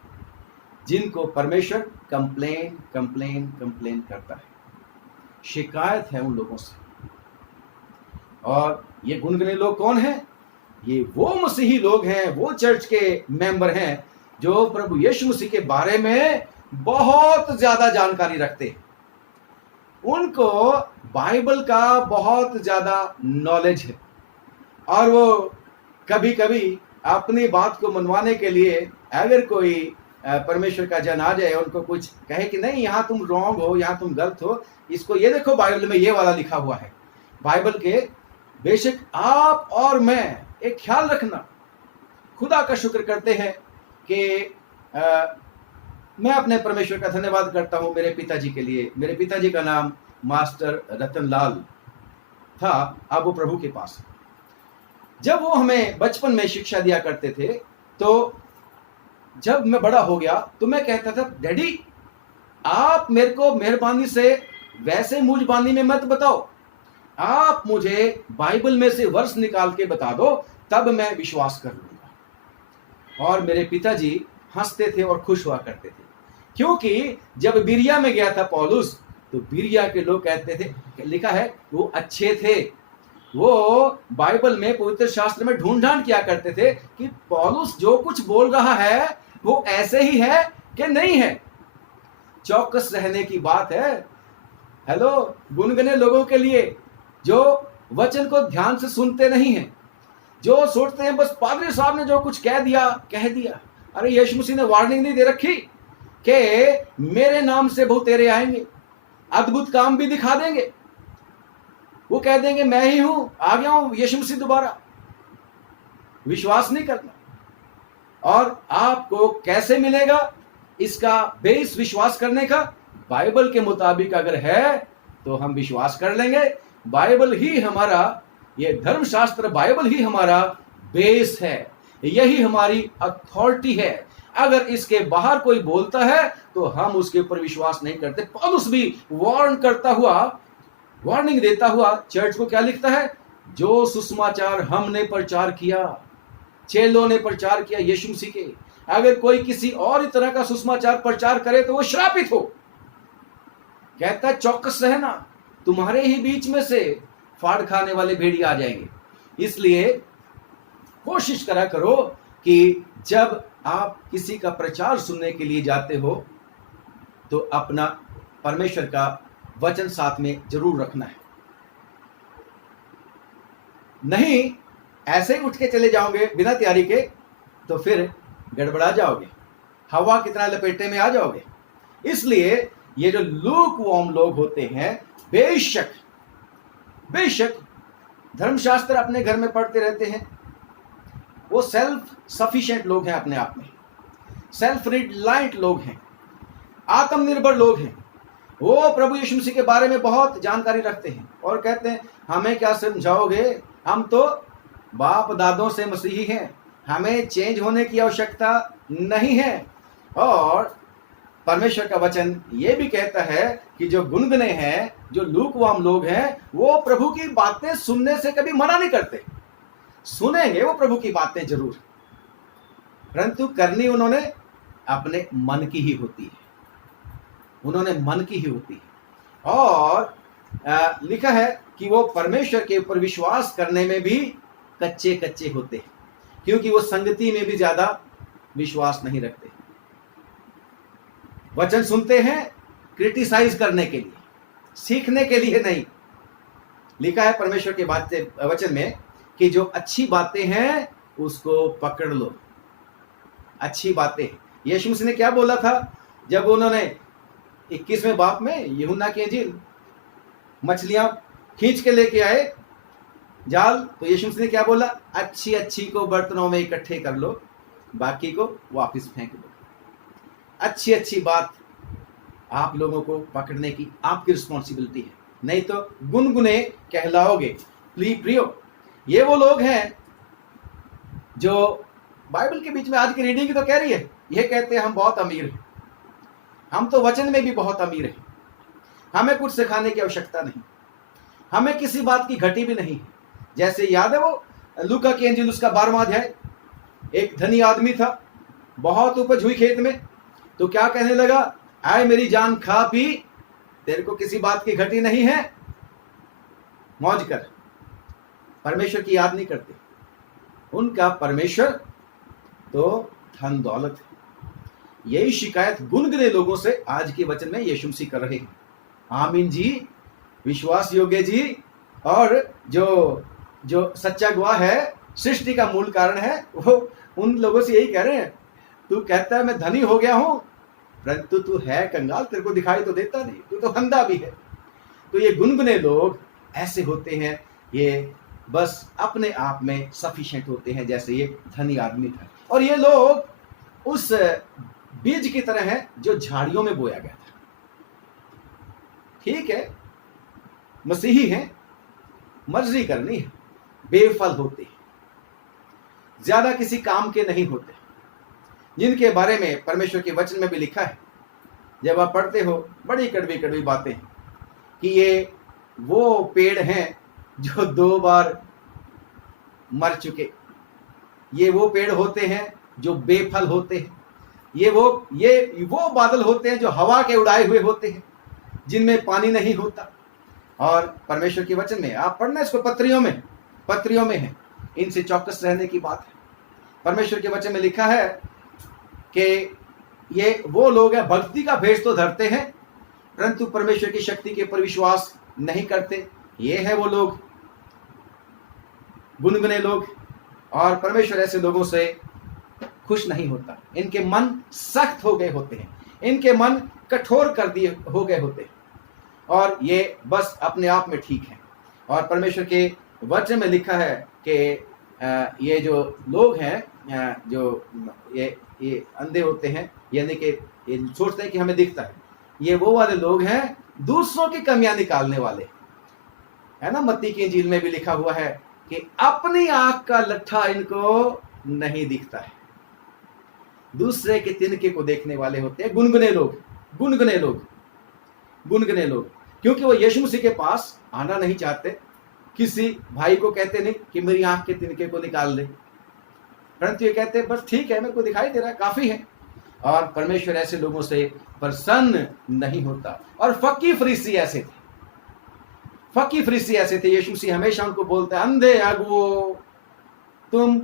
जिनको परमेश्वर कंप्लेन करता है, शिकायत है उन लोगों से। और ये गुनगुने लोग कौन हैं? ये वो मसीही लोग हैं, वो चर्च के मेंबर हैं जो प्रभु यीशु मसीह के बारे में बहुत ज्यादा जानकारी रखते हैं। उनको बाइबल का बहुत ज्यादा नॉलेज है। और वो कभी कभी अपनी बात को मनवाने के लिए, अगर कोई परमेश्वर का जन आ जाए, उनको कुछ कहे कि नहीं यहाँ तुम रॉन्ग हो, यहाँ तुम गलत हो, इसको ये देखो बाइबल में ये वाला लिखा हुआ है। बाइबल के बेशक आप और मैं एक ख्याल रखना, खुदा का शुक्र करते हैं कि मैं अपने परमेश्वर का धन्यवाद करता हूं मेरे पिताजी के लिए। मेरे पिताजी का नाम मास्टर रतनलाल था, अब वो प्रभु के पास है। जब वो हमें बचपन में शिक्षा दिया करते थे, तो जब मैं बड़ा हो गया तो मैं कहता था, डैडी आप मेरे को मेहरबानी से वैसे मूजबानी में मत बताओ, आप मुझे बाइबल में से वर्ष निकाल के बता दो, तब मैं विश्वास कर लूंगा। और मेरे पिताजी हंसते थे और खुश हुआ करते थे, क्योंकि जब बिरिया में गया था पौलुस, तो बिरिया के लोग कहते थे, लिखा है वो अच्छे थे, वो बाइबल में पवित्र शास्त्र में ढूंढ ढांड किया करते थे कि पौलुस जो कुछ बोल रहा है वो ऐसे ही है कि नहीं है। चौकस रहने की बात है। हेलो, गुनगुने लोगों के लिए जो वचन को ध्यान से सुनते नहीं हैं, जो सोचते हैं बस पादरी साहब ने जो कुछ कह दिया कह दिया। अरे यीशु मसीह ने वार्निंग नहीं दे रखी कि मेरे नाम से बहुतेरे आएंगे, अद्भुत काम भी दिखा देंगे, वो कह देंगे मैं ही हूं, आ गया हूं यीशु मसीह दोबारा। विश्वास नहीं करना। और आपको कैसे मिलेगा इसका बेस विश्वास करने का? बाइबल के मुताबिक अगर है तो हम विश्वास कर लेंगे। बाइबल ही हमारा, ये धर्मशास्त्र बाइबल ही हमारा बेस है, यही हमारी अथॉरिटी है। अगर इसके बाहर कोई बोलता है तो हम उसके ऊपर विश्वास नहीं करते। पौलुस भी वार्निंग देता हुआ चर्च को क्या लिखता है? जो सुसमाचार हमने प्रचार किया, चेलों ने प्रचार किया यीशु मसीह के, अगर कोई किसी और तरह का सुसमाचार प्रचार करे तो वो श्रापित हो। कहता है चौकस रहना, तुम्हारे ही बीच में से फाड़ खाने वाले भेड़िया आ जाएंगे। इसलिए कोशिश करा करो कि जब आप किसी का प्रचार सुनने के लिए जाते हो तो अपना परमेश्वर का वचन साथ में जरूर रखना है। नहीं ऐसे ही उठ के चले जाओगे बिना तैयारी के तो फिर गड़बड़ा जाओगे, हवा की तरह लपेटे में आ जाओगे। इसलिए ये जो लूक वॉर्म लोग होते हैं, बेशक धर्मशास्त्र अपने घर में पढ़ते रहते हैं, वो सेल्फ सफिशिएंट लोग हैं, अपने आप में सेल्फ रिलायंट लोग हैं, आत्मनिर्भर लोग हैं। वो प्रभु यीशु मसीह के बारे में बहुत जानकारी रखते हैं और कहते हैं हमें क्या समझाओगे, हम तो बाप दादों से मसीही हैं, हमें चेंज होने की आवश्यकता नहीं है। और परमेश्वर का वचन ये भी कहता है कि जो गुनगुने हैं, जो लूकवाम लोग हैं, वो प्रभु की बातें सुनने से कभी मना नहीं करते। सुनेंगे वो प्रभु की बातें जरूर, परंतु करनी उन्होंने अपने मन की ही होती है, उन्होंने मन की ही होती है। और लिखा है कि वो परमेश्वर के ऊपर विश्वास करने में भी कच्चे कच्चे होते हैं, क्योंकि वो संगति में भी ज्यादा विश्वास नहीं रखते। वचन सुनते हैं क्रिटिसाइज करने के लिए, सीखने के लिए नहीं। लिखा है परमेश्वर के वचन में कि जो अच्छी बातें हैं उसको पकड़ लो। अच्छी बातें, यीशु मसीह ने क्या बोला था जब उन्होंने 21वें बाप में यूहन्ना की इंजील मछलियां खींच के लेके आए जाल, तो यीशु मसीह ने क्या बोला? अच्छी अच्छी को बर्तनों में इकट्ठे कर लो, बाकी को वापस फेंक दो। अच्छी अच्छी बात आप लोगों को पकड़ने की आपकी रिस्पॉन्सिबिलिटी है, नहीं तो गुनगुने कहलाओगे। प्रियो, ये वो लोग हैं जो बाइबल के बीच में आज की रीडिंग तो कह रही है, ये कहते हैं हम बहुत अमीर हैं, हम तो वचन में भी बहुत अमीर हैं, हमें कुछ सिखाने की आवश्यकता नहीं, हमें किसी बात की घटी भी नहीं है। जैसे याद है वो लूका की इंजील उसका 12वां अध्याय, एक धनी आदमी था, बहुत उपज हुई खेत में, तो क्या कहने लगा? आए मेरी जान खा पी, तेरे को किसी बात की घटी नहीं है, मौज कर। परमेश्वर की याद नहीं करते, उनका परमेश्वर तो धन दौलत है। यही शिकायत गुनगुने लोगों से आज के वचन में यीशु मसीह कर रहे हैं। आमीन जी, विश्वास योग्य जी। और जो सच्चा गवाह है, सृष्टि का मूल कारण है, वो उन लोगों से यही कह रहे हैं, तू कहता है मैं धनी हो गया हूं, परंतु तू है कंगाल, तेरे को दिखाई तो देता नहीं, तू तो अंधा भी है। तो ये गुनगुने लोग ऐसे होते हैं, ये बस अपने आप में सफिशिएंट होते हैं, जैसे ये धनी आदमी था। और ये लोग उस बीज की तरह हैं जो झाड़ियों में बोया गया था। ठीक है, मसीही हैं, मर्जी करनी है, बेफल होते हैं, ज्यादा किसी काम के नहीं होते, जिनके बारे में परमेश्वर के वचन में भी लिखा है, जब आप पढ़ते हो बड़ी कड़वी कड़वी बातें कि ये वो पेड़ हैं जो 2 बार मर चुके, ये वो पेड़ होते हैं जो बेफल होते हैं, ये वो बादल होते हैं जो हवा के उड़ाए हुए होते हैं, जिनमें पानी नहीं होता। और परमेश्वर के वचन में आप पढ़ना इसको, पत्रियों में है, इनसे चौकस रहने की बात है। परमेश्वर के वचन में लिखा है कि ये वो लोग हैं, भक्ति का भेष तो धरते हैं परंतु परमेश्वर की शक्ति के ऊपर विश्वास नहीं करते। ये है वो लोग, गुनगुने लोग। और परमेश्वर ऐसे लोगों से खुश नहीं होता। इनके मन सख्त हो गए होते हैं, इनके मन कठोर कर दिए हो गए होते हैं, और ये बस अपने आप में ठीक है। और परमेश्वर के वचन में लिखा है कि ये जो लोग हैं, जो ये अंधे होते हैं, यानी कि ये सोचते हैं कि हमें दिखता है, ये वो वाले लोग हैं दूसरों की कमियां निकालने वाले, है ना। मत्ती की इंजील में भी लिखा हुआ है कि अपनी आंख का लट्ठा इनको नहीं दिखता है, दूसरे के तिनके को देखने वाले होते हैं गुनगुने लोग, क्योंकि वो यीशु मसीह के पास आना नहीं चाहते। किसी भाई को कहते नहीं कि मेरी आंख के तिनके को निकाल दे, परंतु ये कहते हैं बस ठीक है, मेरे को दिखाई दे रहा है, काफी है। और परमेश्वर ऐसे लोगों से प्रसन्न नहीं होता। और फक्की फरीसी ऐसे थे। यीशु मसीह हमेशा उनको बोलता है, अंधे अगुओ, तुम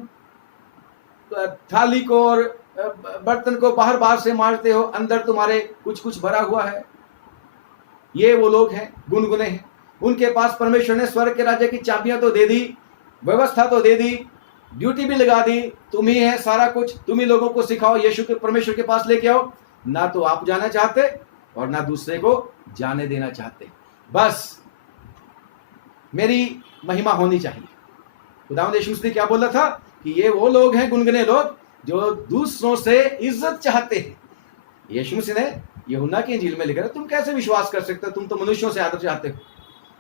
थाली को और बर्तन को बाहर से मारते हो, अंदर तुम्हारे कुछ भरा हुआ है। ये वो लोग हैं, गुनगुने हैं। उनके पास परमेश्वर ने स्वर्ग के राज्य की चाबियां तो दे दी, व्यवस्था तो दे दी, ड्यूटी भी लगा दी, तुम ही है सारा कुछ, तुम ही लोगों को सिखाओ, यीशु के परमेश्वर के पास लेके आओ। ना तो आप जाना चाहते और ना दूसरे को जाने देना चाहते। बस मेरी महिमा होनी चाहिए। खुदावंद यीशु मसीह ने क्या बोला था कि ये वो लोग हैं, गुनगुने लोग, जो दूसरों से इज्जत चाहते हैं। यीशु मसीह ने यूहन्ना की इंजील में लिखा है, तुम कैसे विश्वास कर सकते हो, तुम तो मनुष्यों से आदर चाहते हो,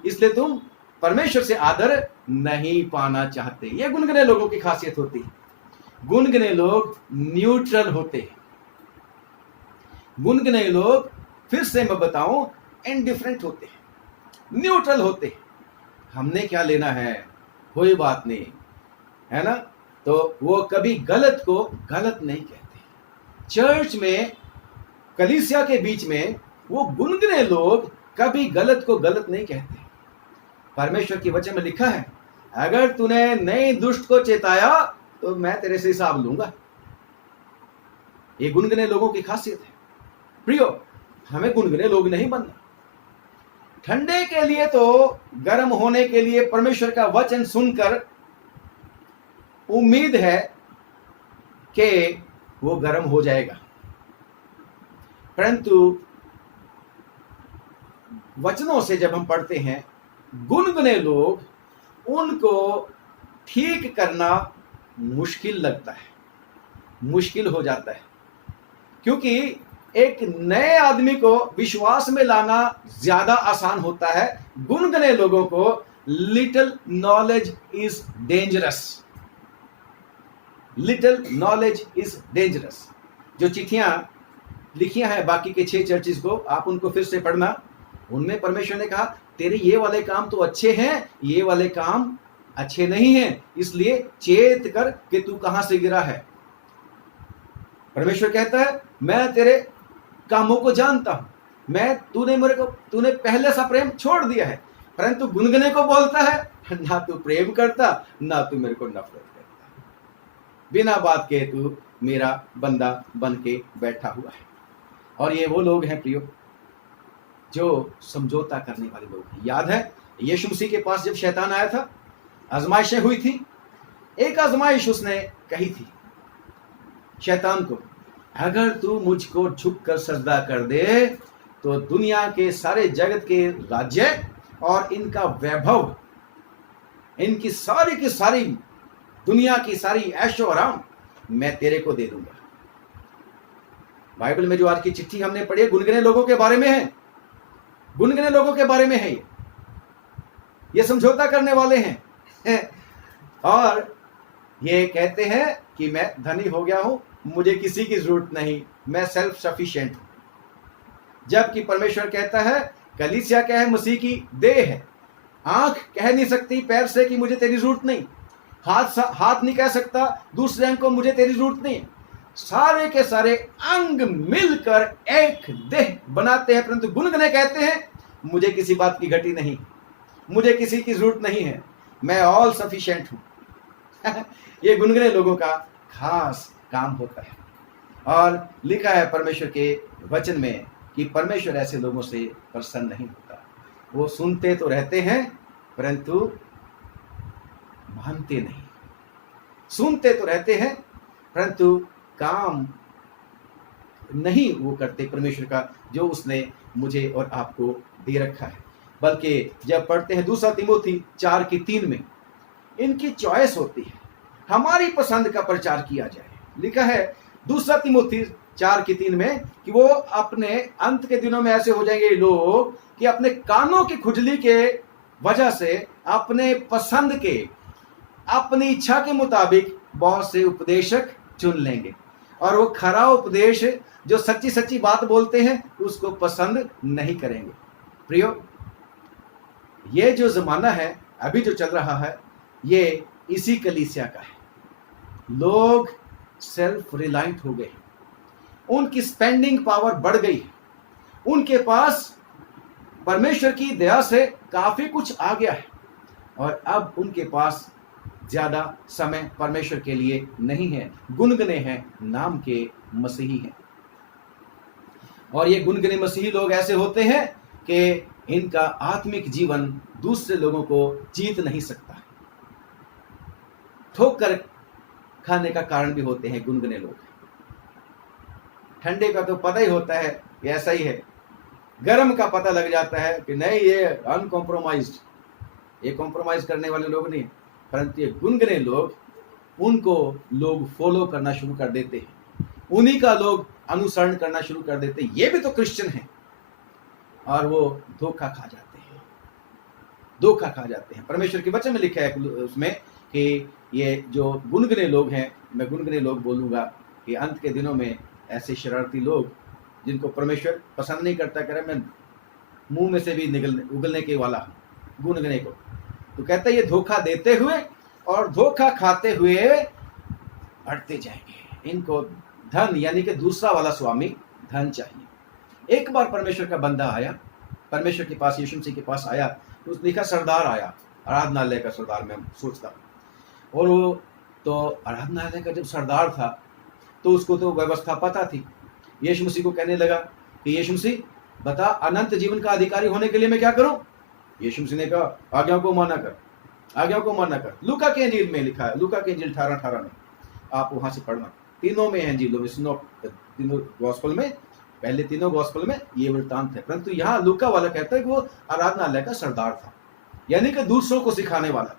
इसलिए तुम परमेश्वर से आदर नहीं पाना चाहते। ये गुनगुने लोगों की खासियत होती है। गुनगुने लोग न्यूट्रल होते हैं। गुनगुने लोग, फिर से मैं बताऊं, इनडिफरेंट होते हैं, न्यूट्रल होते हैं। हमने क्या लेना है, कोई बात नहीं, है ना। तो वो कभी गलत को गलत नहीं कहते। चर्च में, कलीसिया के बीच में, वो गुनगुने लोग कभी गलत को गलत नहीं कहते। परमेश्वर के वचन में लिखा है, अगर तूने नए दुष्ट को चेताया तो मैं तेरे से हिसाब लूंगा। ये गुनगुने लोगों की खासियत है। प्रियो, हमें गुनगुने लोग नहीं बनना। ठंडे के लिए तो, गर्म होने के लिए परमेश्वर का वचन सुनकर उम्मीद है कि वो गर्म हो जाएगा, परंतु वचनों से जब हम पढ़ते हैं, गुनगुने लोग, उनको ठीक करना मुश्किल लगता है, मुश्किल हो जाता है, क्योंकि एक नए आदमी को विश्वास में लाना ज्यादा आसान होता है। गुनगुने लोगों को लिटिल नॉलेज इज डेंजरस। जो चिट्ठियां लिखियां हैं बाकी के 6 चर्चिस को, आप उनको फिर से पढ़ना। उनमें परमेश्वर ने कहा, तेरे ये वाले काम तो अच्छे हैं, ये वाले काम अच्छे नहीं हैं, इसलिए चेत कर कि तू कहां से गिरा है। परमेश्वर कहता है, मैं तेरे कामों को जानता हूं, तूने पहले सा प्रेम छोड़ दिया है। परंतु गुनगुने को बोलता है, ना तू प्रेम करता, ना तू मेरे को नफरत करता, बिना बात के तू मेरा बंदा बन के बैठा हुआ है। और ये वो लोग हैं प्रियो, जो समझौता करने वाले लोग हैं। याद है यीशु मसीह के पास जब शैतान आया था, आजमाइशें हुई थी। एक आजमाइश उसने कही थी शैतान को, अगर तू मुझको झुक कर सजदा कर दे तो दुनिया के सारे जगत के राज्य और इनका वैभव, इनकी सारी की सारी दुनिया की सारी ऐशो आराम मैं तेरे को दे दूंगा। बाइबल में जो आज की चिट्ठी हमने पढ़ी है, गुनगुने लोगों के बारे में है। गुनगुने लोगों के बारे में है ये समझौता करने वाले हैं और ये कहते हैं कि मैं धनी हो गया हूं, मुझे किसी की जरूरत नहीं, मैं सेल्फ सफिशिएंट हूं। जबकि परमेश्वर कहता है, कलीसिया क्या है, मसीह की देह है, आंख कह नहीं सकती पैर से कि मुझे तेरी जरूरत नहीं, हाथ नहीं कह सकता दूसरे अंग को मुझे तेरी जरूरत नहीं। सारे के सारे अंग मिलकर एक देह बनाते हैं, परंतु गुनगुने कहते हैं मुझे किसी बात की घटी नहीं, मुझे किसी की जरूरत नहीं है, मैं ऑल सफिशिएंट हूं। ये गुनगुने लोगों का खास काम होता है। और लिखा है परमेश्वर के वचन में कि परमेश्वर ऐसे लोगों से प्रसन्न नहीं होता। वो सुनते तो रहते हैं परंतु मानते नहीं, सुनते तो रहते हैं परंतु काम नहीं वो करते परमेश्वर का जो उसने मुझे और आपको दे रखा है। बल्कि जब पढ़ते हैं 2 तिमोथी 4:3 में, इनकी चॉइस होती है हमारी पसंद का प्रचार किया जाए। लिखा है 2 तिमोथी 4:3 में कि वो अपने अंत के दिनों में ऐसे हो जाएंगे लोग कि अपने कानों की खुजली के वजह से अपने पसंद के, अपनी इच्छा के मुताबिक बहुत से उपदेशक चुन लेंगे और वो खरा उपदेश जो सच्ची सच्ची बात बोलते हैं उसको पसंद नहीं करेंगे। प्रियो, ये जो जमाना है अभी जो चल रहा है ये इसी कलीसिया का है। लोग सेल्फ रिलायंट हो गए, उनकी स्पेंडिंग पावर बढ़ गई, उनके पास परमेश्वर की दया से काफी कुछ आ गया है और अब उनके पास ज्यादा समय परमेश्वर के लिए नहीं है। गुनगुने हैं, नाम के मसीही हैं। और ये गुनगुने मसीही लोग ऐसे होते हैं कि इनका आत्मिक जीवन दूसरे लोगों को जीत नहीं सकता। ठोकर खाने का कारण भी होते हैं गुनगुने लोग। ठंडे का तो पता ही होता है कि ऐसा ही है, गर्म का पता लग जाता है कि नहीं ये अनकॉम्प्रोमाइज्ड, ये कॉम्प्रोमाइज करने वाले लोग नहीं, परंतु ये गुनगुने लोग, उनको लोग फॉलो करना शुरू कर देते हैं, उन्हीं का लोग अनुसरण करना शुरू कर देते हैं। ये भी तो क्रिश्चियन हैं और वो धोखा खा जाते हैं, धोखा खा जाते हैं। परमेश्वर के वचन में लिखा है उसमें कि ये जो गुनगुने लोग हैं, मैं गुनगुने लोग बोलूंगा कि अंत के दिनों में ऐसे शरारती लोग जिनको परमेश्वर पसंद नहीं करता, कह रहे मैं मुंह में से भी उगलने के वाला गुनगुने को, तो कहता है ये धोखा देते हुए और धोखा खाते हुए बढ़ते जाएंगे। इनको धन यानी कि दूसरा वाला स्वामी धन चाहिए। एक बार परमेश्वर का बंदा आया, परमेश्वर के पास, यीशु मसीह के पास आया, तो उसने लिखा सरदार आया, आराधनालय का सरदार मैं सोचता, और वो तो आराधनालय का जब सरदार था तो उसको तो व्यवस्था पता थी। यीशु मसीह को कहने लगा कि यीशु मसीह बता अनंत जीवन का अधिकारी होने के लिए मैं क्या करूं? यीशु मसीह ने कहा आज्ञा को माना कर, आज्ञा को माना कर। लूका के इंजील में लिखा है, लूका के इंजील 18:18 में, आप वहां से पढ़ना, तीनों में है इंजीलों में, तीनों गॉस्पेल में, पहले तीनों गॉस्पेल में ये वृत्तांत है, परंतु यहाँ लूका वाला कहता है कि वो आराधनालय का सरदार था, यानी कि दूसरों को सिखाने वाला था।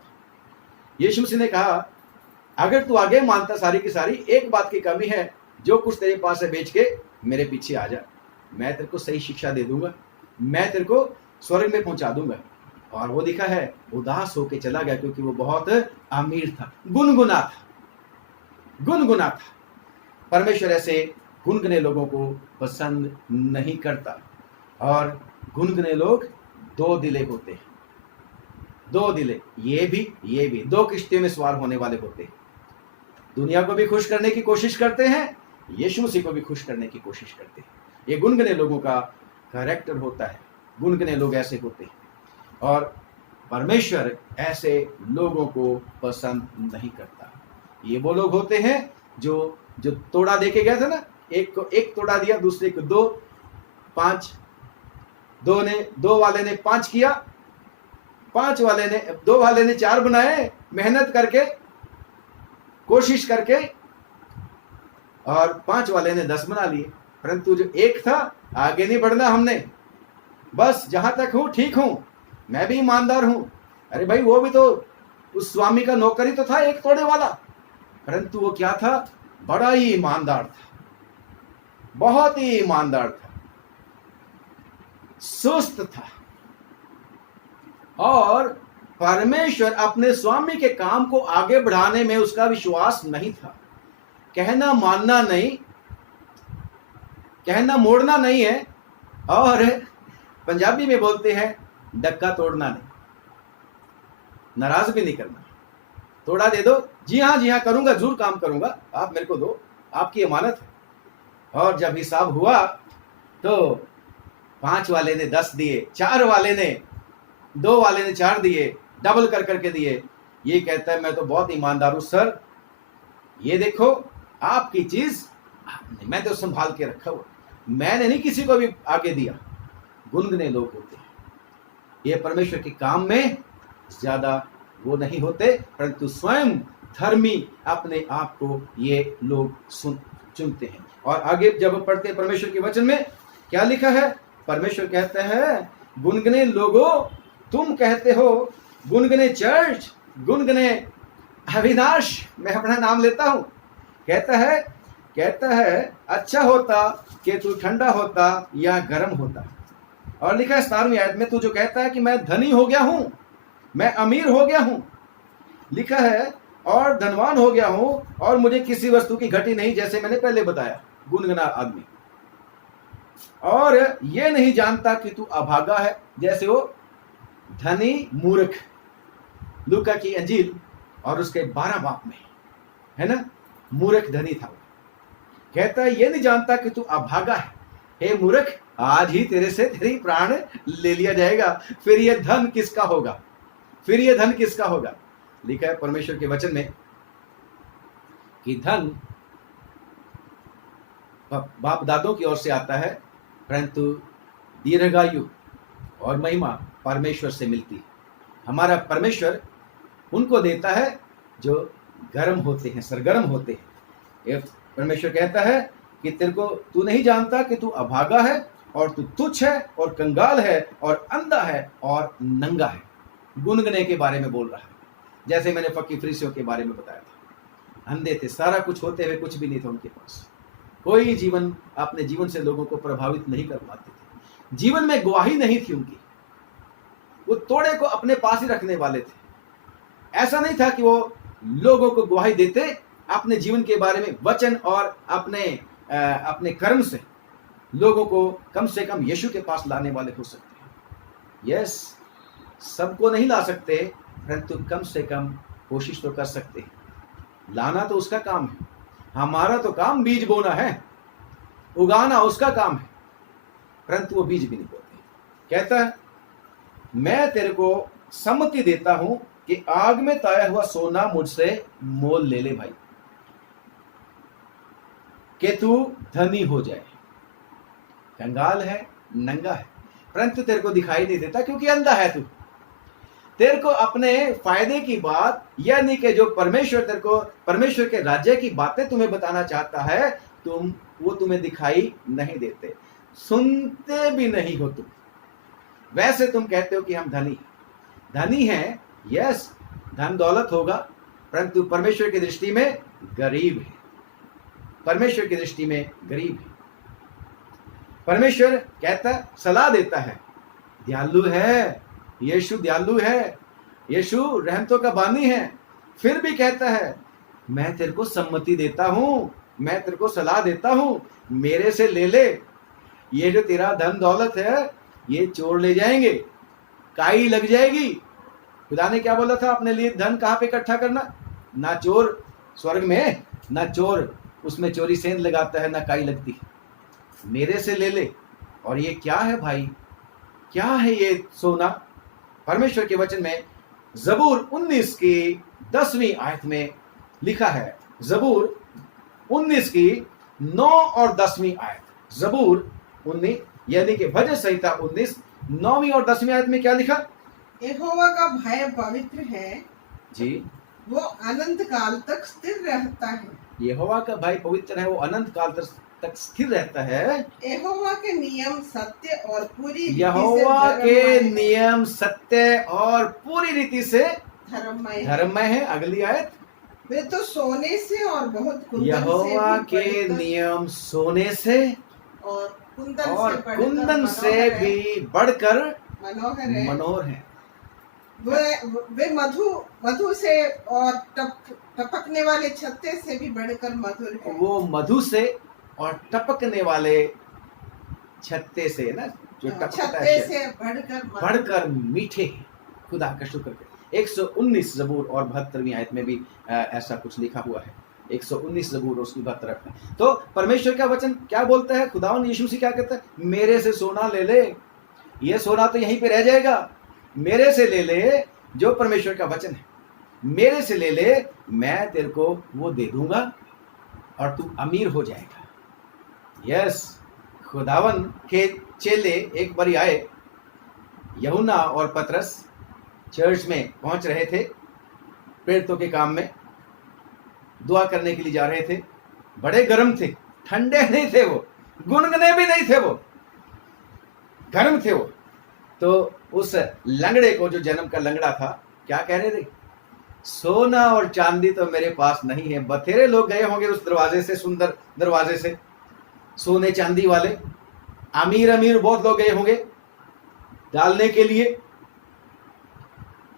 यीशु मसीह ने कहा अगर तू आगे मानता सारी की सारी, एक बात की कमी है, जो कुछ तेरे पास है बेच के मेरे पीछे आ जा, मैं तेरे को सही शिक्षा दे दूंगा, मैं तेरे को स्वर्ग में पहुंचा दूंगा। और वो दिखा है उदास होके चला गया क्योंकि वो बहुत अमीर था, गुनगुना था, गुनगुना था। परमेश्वर ऐसे गुनगुने लोगों को पसंद नहीं करता। और गुनगुने लोग दो दिले होते हैं, दो दिले, ये भी दो किश्तियों में सवार होने वाले होते हैं। दुनिया को भी खुश करने की कोशिश करते हैं, यीशु मसीह को भी खुश करने की कोशिश करते हैं। ये गुनगुने लोगों का कैरेक्टर होता है, गुनगुने लोग ऐसे होते हैं। और परमेश्वर ऐसे लोगों को पसंद नहीं करता। ये वो लोग होते हैं जो तोड़ा दे के गया था ना, एक को एक तोड़ा दिया, दूसरे को 2, 5, दो वाले ने 5 किया, 2 वाले ने 4 बनाए, मेहनत करके, कोशिश करके, और 5 वाले ने 10 बना लिए। परंतु जो एक था, आगे नहीं बढ़ना हमने, बस जहां तक हूं ठीक हूं, मैं भी ईमानदार हूं। अरे भाई वो भी तो उस स्वामी का नौकर ही तो था, एक तोड़े वाला, परंतु वो क्या था? बड़ा ही ईमानदार था, बहुत ही ईमानदार था, सुस्त था। और परमेश्वर अपने स्वामी के काम को आगे बढ़ाने में उसका विश्वास नहीं था। कहना मानना नहीं, कहना मोड़ना नहीं है, और पंजाबी में बोलते हैं डक्का तोड़ना नहीं। नाराज भी नहीं करना। थोड़ा दे दो, जी हाँ करूंगा, जरूर काम करूंगा, आप मेरे को दो, आपकी अमानत है। और जब हिसाब हुआ तो 5 वाले ने 10 दिए, 4 वाले ने 2 वाले ने 4 दिए, डबल कर करके दिए। ये कहता है मैं तो बहुत ईमानदार हूं सर, ये देखो आपकी चीज आपने, मैं तो संभाल के रखा हुआ, मैंने नहीं किसी को भी आगे दिया। गुनगुने लोग होते हैं, ये परमेश्वर के काम में ज्यादा वो नहीं होते, परंतु स्वयं धर्मी अपने आप को ये लोग चुनते हैं। और आगे जब पढ़ते हैं परमेश्वर के वचन में क्या लिखा है, परमेश्वर कहते हैं गुनगुने लोगों तुम कहते हो, गुनगुने चर्च, गुनगुने अविनाश, मैं अपना नाम लेता हूं, कहता है अच्छा होता कि तू ठंडा होता या गर्म होता। और लिखा है 17वीं आयत में, तू जो कहता है कि मैं धनी हो गया हूं, मैं अमीर हो गया हूं, लिखा है और धनवान हो गया हूं और मुझे किसी वस्तु की घटी नहीं, जैसे मैंने पहले बताया, गुनगुना आदमी। और ये नहीं जानता कि तू अभागा है, जैसे वो धनी मूर्ख, लूका की अंजील और उसके 12 बाप में है ना, मूर्ख धनी था। कहता है ये नहीं जानता कि तू अभागा है, हे मूर्ख, आज ही तेरे से तेरी प्राण ले लिया जाएगा, फिर ये धन किसका होगा, फिर ये धन किसका होगा। लिखा है परमेश्वर के वचन में कि धन बाप दादों की ओर से आता है, परंतु दीर्घायु और महिमा परमेश्वर से मिलती है। हमारा परमेश्वर उनको देता है जो गर्म होते हैं, सरगर्म होते हैं। ये परमेश्वर कहता है कि तेरे को, तू नहीं जानता कि तू अभागा है और तू तुच्छ है और कंगाल है और अंधा है और नंगा है। गुनगुने के बारे में बोल रहा है, जैसे मैंने फकीर फरीसियों के बारे में बताया था, अंधे थे, सारा कुछ होते हुए कुछ भी नहीं था उनके पास, कोई जीवन, अपने जीवन से लोगों को प्रभावित नहीं कर पाते थे, जीवन में गवाही नहीं थी उनकी, वो तोड़े को अपने पास ही रखने वाले थे। ऐसा नहीं था कि वो लोगों को गवाही देते अपने जीवन के बारे में, वचन और अपने कर्म से लोगों को कम से कम यीशु के पास लाने वाले हो सकते हैं। यस, सबको नहीं ला सकते, परंतु कम से कम कोशिश तो कर सकते हैं। लाना तो उसका काम है, हमारा तो काम बीज बोना है, उगाना उसका काम है, परंतु वो बीज भी नहीं बोते। कहता है मैं तेरे को सम्मति देता हूं कि आग में ताया हुआ सोना मुझसे मोल ले ले भाई, कि तू धनी हो जाए। कंगाल है, नंगा है, परंतु तेरे को दिखाई नहीं देता क्योंकि अंधा है तू। तेरे को अपने फायदे की बात, यानी कि जो परमेश्वर तेरे को, परमेश्वर के राज्य की बातें तुम्हें बताना चाहता है, वो तुम्हें दिखाई नहीं देते, सुनते भी नहीं हो तुम। वैसे तुम कहते हो कि हम धनी हैं, यस, धन दौलत होगा, परंतु परमेश्वर की दृष्टि में गरीब है, परमेश्वर की दृष्टि में गरीब है। परमेश्वर कहता, सलाह देता है, दयालु है, यीशु दयालु है, यीशु रहमतों का बानी है, फिर भी कहता है मैं तेरे को सम्मति देता हूं, मैं तेरे को सलाह देता हूं, मेरे से ले ले। ये जो तेरा धन दौलत है ये चोर ले जाएंगे, काई लग जाएगी। खुदा ने क्या बोला था अपने लिए, धन कहाँ पे इकट्ठा करना, ना चोर स्वर्ग में, ना चोर उसमें चोरी सेंध लगाता है, ना काई लगती, मेरे से ले ले। और ये क्या है भाई, क्या है ये सोना? परमेश्वर के वचन में जबूर 19 की 10वीं आयत में लिखा है, जबूर 19 की 9 और 10वीं आयत, जबूर 19 यानी कि भजन संहिता 19 9वीं और 10वीं आयत में क्या लिखा? यहोवा का भय पवित्र है जी, वो अनंत काल तक स्थिर रहता है। यहोवा का भय पवित्र है, वो अनंत काल तक स्थिर रहता है। यहोवा के नियम सत्य और पूरी रीति से यहोवा के धर्ममय है। नियम सत्य और पूरी रीति से धर्ममय है। अगली आयत, वे तो सोने से और बहुत कुंदन यहोवा से भी के बढ़कर नियम सोने से और कुंदन से भी बढ़कर मनोहर है। वे मधु से और टपकने वाले छत्ते से भी बढ़कर मधुर है। वो मधु से और टपकने वाले छत्ते से ना, जो टपकता छत्ते है, से बढ़कर बढ़कर मीठे। खुदा का शुक्र है, 119 ज़बूर और 72वीं आयत में भी ऐसा कुछ लिखा हुआ है। 119 ज़बूर और उसकी 72 में। तो परमेश्वर का वचन क्या बोलता है? खुदावंद यीशु मसीह क्या कहता है? मेरे से सोना ले ले, ये सोना तो यहीं पे रह जाएगा, मेरे से ले ले, जो परमेश्वर का वचन है, मेरे से ले ले, मैं तेरे को वो दे दूंगा और तू अमीर हो जाएगा। यस, खुदावन के चेले एक बारी आए, यूहन्ना और पतरस चर्च में पहुंच रहे थे, प्रेरितों के काम में दुआ करने के लिए जा रहे थे। बड़े गर्म थे, ठंडे नहीं थे वो, गुनगुने भी नहीं थे वो, गर्म थे वो। तो उस लंगड़े को, जो जन्म का लंगड़ा था, क्या कह रहे थे? सोना और चांदी तो मेरे पास नहीं है। बथेरे लोग गए होंगे उस दरवाजे से, सुंदर दरवाजे से, सोने चांदी वाले, अमीर अमीर बहुत लोग गए होंगे डालने के लिए,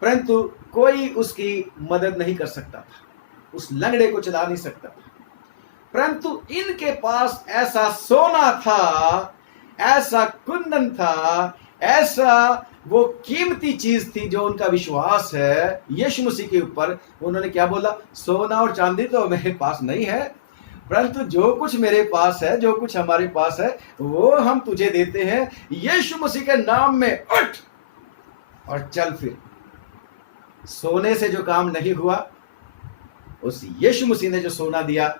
परंतु कोई उसकी मदद नहीं कर सकता था, उस लंगड़े को चला नहीं सकता था। परंतु इनके पास ऐसा सोना था, ऐसा कुंदन था, ऐसा वो कीमती चीज थी जो उनका विश्वास है यीशु मसीह के ऊपर। उन्होंने क्या बोला? सोना और चांदी तो मेरे पास नहीं है, परंतु जो कुछ मेरे पास है, जो कुछ हमारे पास है, वो हम तुझे देते हैं। यीशु मसीह के नाम में उठ और चल फिर। सोने से जो काम नहीं हुआ, उस यीशु मसीह ने जो सोना दिया,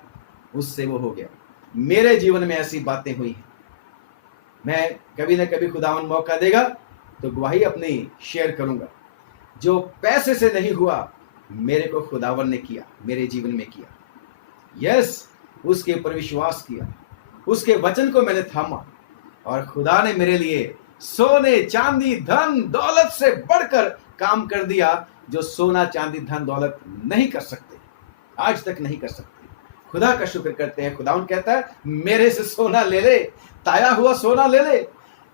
उससे वो हो गया। मेरे जीवन में ऐसी बातें हुई हैं। मैं कभी ना कभी खुदावन मौका देगा तो गवाही अपनी शेयर करूंगा। जो पैसे से नहीं हुआ, मेरे को खुदावन ने किया, मेरे जीवन में किया। यस, उसके ऊपर विश्वास किया, उसके वचन को मैंने थामा, और खुदा ने मेरे लिए सोने चांदी धन दौलत से बढ़कर काम कर दिया, जो सोना चांदी धन दौलत नहीं कर सकते, आज तक नहीं कर सकते। खुदा का शुक्र करते हैं। खुदावन कहता है, मेरे से सोना ले ले, ताया हुआ सोना ले ले,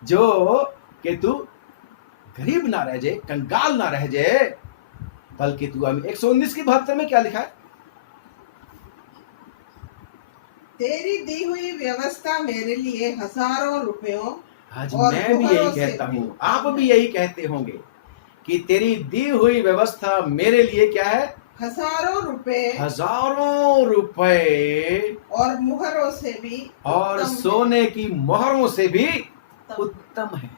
जो कि तू गरीब ना रह जाए, कंगाल ना रह जाए, बल्कि तू अमीर। 119 की 72 में क्या लिखा है? तेरी दी हुई व्यवस्था मेरे लिए हजारों रुपयों, आज और मैं भी मुहरों यही से कहता भी हूं, आप भी यही कहते होंगे कि तेरी दी हुई व्यवस्था मेरे लिए क्या है? हजारों रुपए, हजारों रुपए, और मुहरों से भी और उत्तम सोने की मोहरों से भी है। उत्तम है।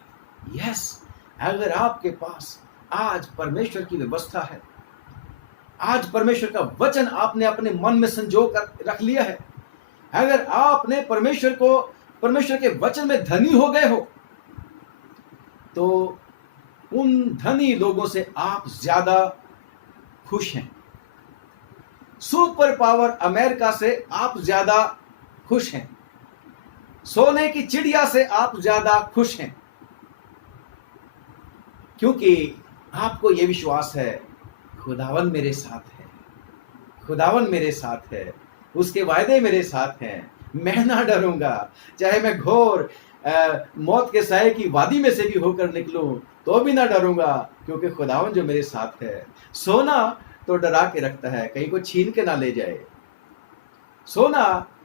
यस, अगर आपके पास आज परमेश्वर की व्यवस्था है, आज परमेश्वर का वचन आपने अपने मन में संजो कर रख लिया है, अगर आपने परमेश्वर के वचन में धनी हो गए हो, तो उन धनी लोगों से आप ज्यादा खुश हैं। सुपर पावर अमेरिका से आप ज्यादा खुश हैं, सोने की चिड़िया से आप ज्यादा खुश हैं, क्योंकि आपको यह विश्वास है, खुदावन मेरे साथ है, खुदावन मेरे साथ है, उसके वायदे मेरे साथ हैं, मैं ना डरूंगा। चाहे मैं घोर मौत के साए की वादी में से भी होकर निकलूं, तो भी ना डरूंगा, क्योंकि खुदावन जो मेरे साथ है। सोना तो डरा के रखता है, कहीं को छीन के ना ले जाए, सोना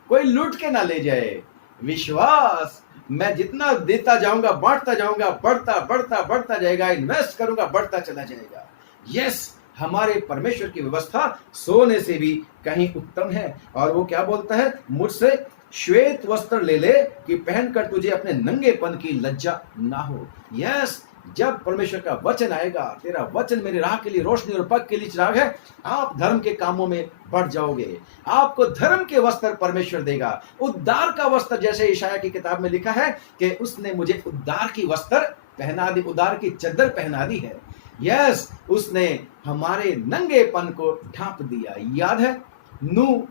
कोई लूट के ना ले जाए। विश्वास, मैं जितना देता जाऊंगा, बांटता जाऊंगा, बढ़ता बढ़ता बढ़ता जाएगा, इन्वेस्ट करूंगा, बढ़ता चला जाएगा। यस, हमारे परमेश्वर की व्यवस्था सोने से भी कहीं उत्तम है। और वो क्या बोलता है? मुझसे श्वेत वस्त्र ले ले कि पहनकर तुझे अपने नंगेपन की लज्जा ना हो। यस, जब परमेश्वर का वचन आएगा, तेरा वचन मेरे राह के लिए रोशनी और पग के लिए चिराग है, आप धर्म के कामों में बढ़ जाओगे। आपको धर्म के वस्त्र परमेश्वर देगा, उद्धार का वस्त्र। जैसे यशायाह की किताब में लिखा है कि उसने मुझे उद्धार की वस्त्र पहना दी, उद्धार की चद्दर पहना दी है। यस, उसने हमारे नंगेपन को ढांप दिया। याद है नूह,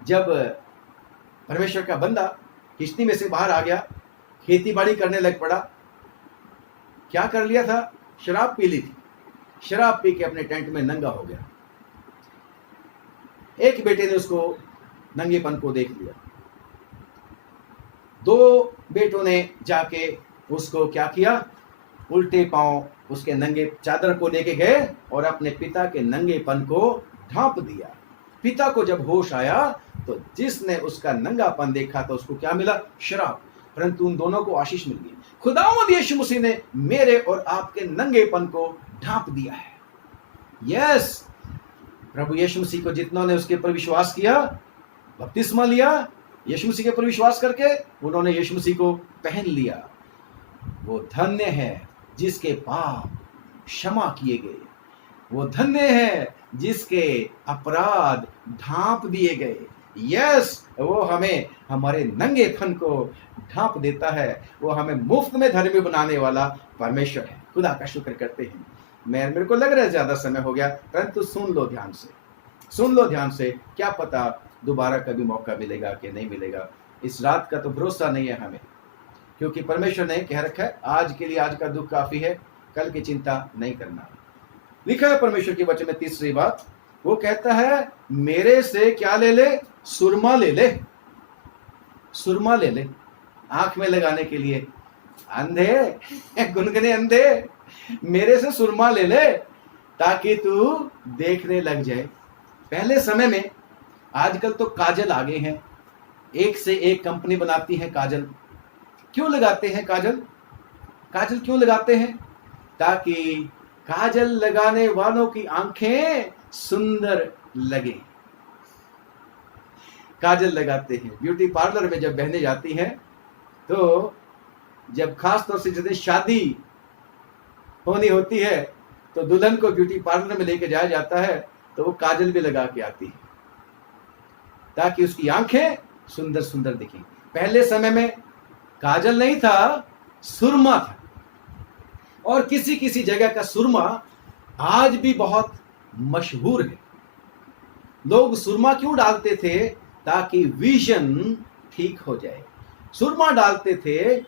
जब परमेश्वर का बंदा किश्ती में से बाहर आ गया, खेती बाड़ी करने लग पड़ा, क्या कर लिया था? शराब पी ली थी, शराब पी के अपने टेंट में नंगा हो गया। एक बेटे ने उसको नंगेपन को देख लिया, दो बेटों ने जाके उसको क्या किया? उल्टे पांव उसके नंगे चादर को लेके गए और अपने पिता के नंगेपन को ढांप दिया। पिता को जब होश आया तो जिसने उसका नंगापन देखा तो उसको क्या मिला? शराब। परंतु उन दोनों को आशीष मिल गई। खुदावंद यीशु मसीह ने मेरे और आपके नंगेपन को ढांप दिया है। यस, प्रभु यीशु मसीह को जितनों ने उसके ऊपर विश्वास किया, बपतिस्मा लिया, यीशु मसीह के ऊपर विश्वास करके उन्होंने यीशु मसीह को पहन लिया, वो धन्य है जिसके पाप क्षमा किए गए, वो धन्य है जिसके अपराध ढांप दिए गए। यस, वो हमें हमारे नंगेपन को ढांप देता है, वो हमें मुफ्त में धर्मी बनाने वाला परमेश्वर है। खुदा का शुक्र करते हैं। मेरे को लग रहा है ज्यादा समय हो गया, परंतु सुन लो ध्यान से, सुन लो ध्यान से। क्या पता दोबारा कभी मौका मिलेगा कि नहीं मिलेगा, इस रात का तो भरोसा नहीं है हमें, क्योंकि परमेश्वर ने कह रखा है आज के लिए आज का दुख काफी है, कल की चिंता नहीं करना। लिखा है परमेश्वर के वचन में तीसरी बात, वो कहता है मेरे से क्या ले ले, सुरमा ले ले, सुरमा ले ले आंख में लगाने के लिए। अंधे गुनगुने अंधे, मेरे से सुरमा ले ले ताकि तू देखने लग जाए। पहले समय में, आजकल तो काजल आ गए हैं, एक से एक कंपनी बनाती है काजल। क्यों लगाते हैं काजल? काजल क्यों लगाते हैं? ताकि काजल लगाने वालों की आंखें सुंदर लगे। काजल लगाते हैं। ब्यूटी पार्लर में जब बहनें जाती हैं तो जब खास तौर से जैसे शादी होनी होती है तो दुल्हन को ब्यूटी पार्लर में लेके जाया जाता है, तो वो काजल भी लगा के आती है ताकि उसकी आंखें सुंदर सुंदर दिखें। पहले समय में काजल नहीं था, सुरमा था, और किसी किसी जगह का सुरमा आज भी बहुत मशहूर है। लोग सुरमा क्यों डालते थे? ताकि विजन ठीक हो जाए। सुरमा डालते थे,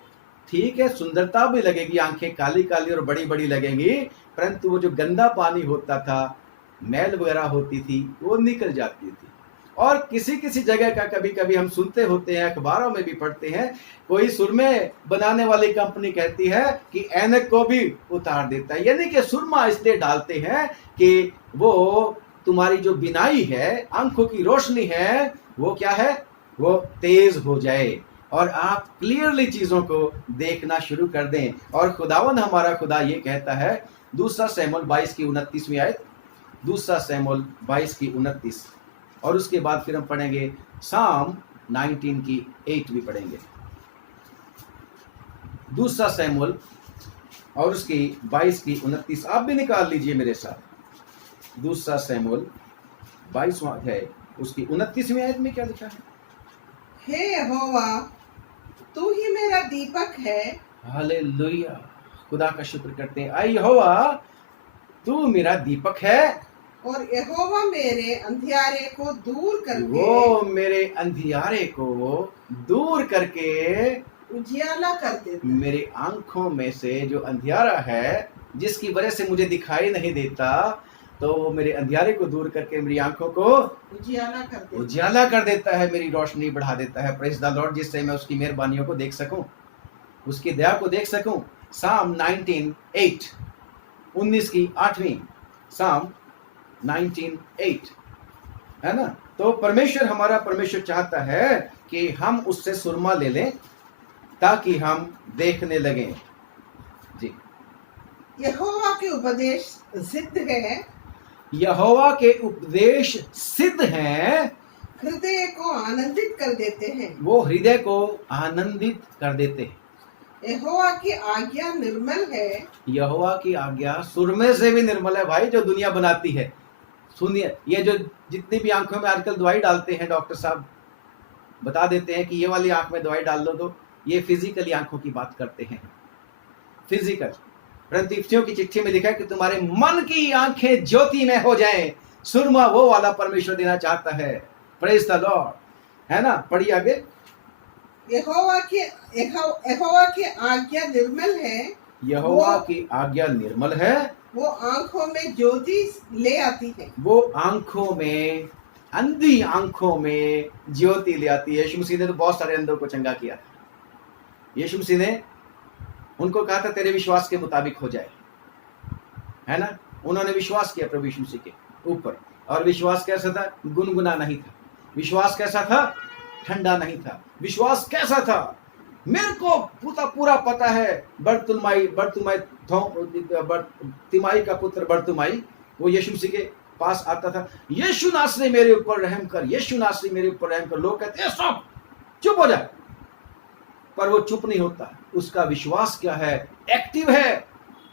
ठीक है, सुंदरता भी लगेगी, आंखें काली काली और बड़ी बड़ी लगेंगी, परंतु वो जो गंदा पानी होता था, मैल वगैरह होती थी, वो निकल जाती थी। और किसी किसी जगह का कभी कभी हम सुनते होते हैं, अखबारों में भी पढ़ते हैं, कोई सुरमे बनाने वाली कंपनी कहती है कि ऐनक को भी उतार देता है। यानी कि सुरमा इसलिए डालते हैं कि वो तुम्हारी जो बिनाई है, आंखों की रोशनी है, वो क्या है, वो तेज हो जाए और आप क्लियरली चीजों को देखना शुरू कर दें। और खुदावन हमारा खुदा ये कहता है, दूसरा शमूएल 22 की 29वीं आयत, दूसरा शमूएल 22 की 29, और उसके बाद फिर हम पढ़ेंगे साम 19 की 8 भी पढ़ेंगे। दूसरा शमूएल और उसकी 22 की 29 आप भी निकाल लीजिए मेरे साथ। दूसरा शमूएल 22वां है, उसकी 29वीं आयत में क्या लिखा है? हे यहोवा, तू ही मेरा दीपक है। हालेलुया, खुदा का शुक्र करते हैं। आई यहोवा, तू मेरा दीपक है, और यहोवा मेरे अंधियारे को दूर करके, वो मेरे अंधियारे को दूर करके उजियाला कर देता है। मेरी आंखों में से जो अंधियारा है, जिसकी वजह से मुझे दिखाई नहीं देता, तो वो मेरे अंधियारे को दूर करके मेरी आंखों को उजियाला कर देता है, मेरी रोशनी बढ़ा देता है। प्रेज द लॉर्ड, जिससे मैं उसकी मेहरबानियों को देख सकूं, उसकी दया को देख सकूं। साम 19:8, 19 की 8वीं, साम 19:8 है ना। तो परमेश्वर, हमारा परमेश्वर चाहता है कि हम उससे सुरमा ले लें ताकि हम देखने लगें। जी, यहोवा के उपदेश सिद्ध है, यहोवा के उपदेश सिद्ध हैं, हृदय को आनंदित कर देते हैं। वो हृदय को आनंदित कर देते हैं। यहोवा की आज्ञा निर्मल है, यहोवा की आज्ञा सुरमे से भी निर्मल है भाई, जो दुनिया बनाती है। सुनिए, ये जो जितनी भी आंखों में आजकल दवाई डालते हैं, डॉक्टर साहब बता देते हैं कि ये वाली आंख में दवाई डाल लो, तो ये फिजिकली आंखों की बात करते हैं, फिजिकल। परंतु इफ्सियों की चिट्ठी में लिखा है कि तुम्हारे मन की आंखें ज्योति में हो जाएं। सुरमा वो वाला परमेश्वर देना चाहता है। प्रेज द लॉर्ड, है ना। पढ़िए आगे। यहोवा की आज्ञा निर्मल है, यहोवा की आज्ञा निर्मल है, वो आंखों में ज्योति ले आती है। वो आंखों में, अंधी आंखों में ज्योति ले आती है। यीशु मसीह ने तो बहुत सारे अंधों को चंगा किया था। यीशु मसीह ने उनको कहा था तेरे विश्वास के मुताबिक हो जाए, है ना। उन्होंने विश्वास किया प्रभु यीशु मसीह के ऊपर, और विश्वास कैसा था? गुनगुना नहीं था। विश्वास कैसा था? ठंडा नहीं था। विश्वास कैसा था? मेरे को पूरा पता है, तिमाई का पुत्र बर्तुमाई वो यीशु मसीह के पास आता था, यीशु नासरी मेरे ऊपर रहम कर, यीशु नासरी मेरे ऊपर रहम कर। लोग कहते हैं स्टॉप, चुप हो जा, पर वो चुप नहीं होता। उसका विश्वास क्या है? एक्टिव है।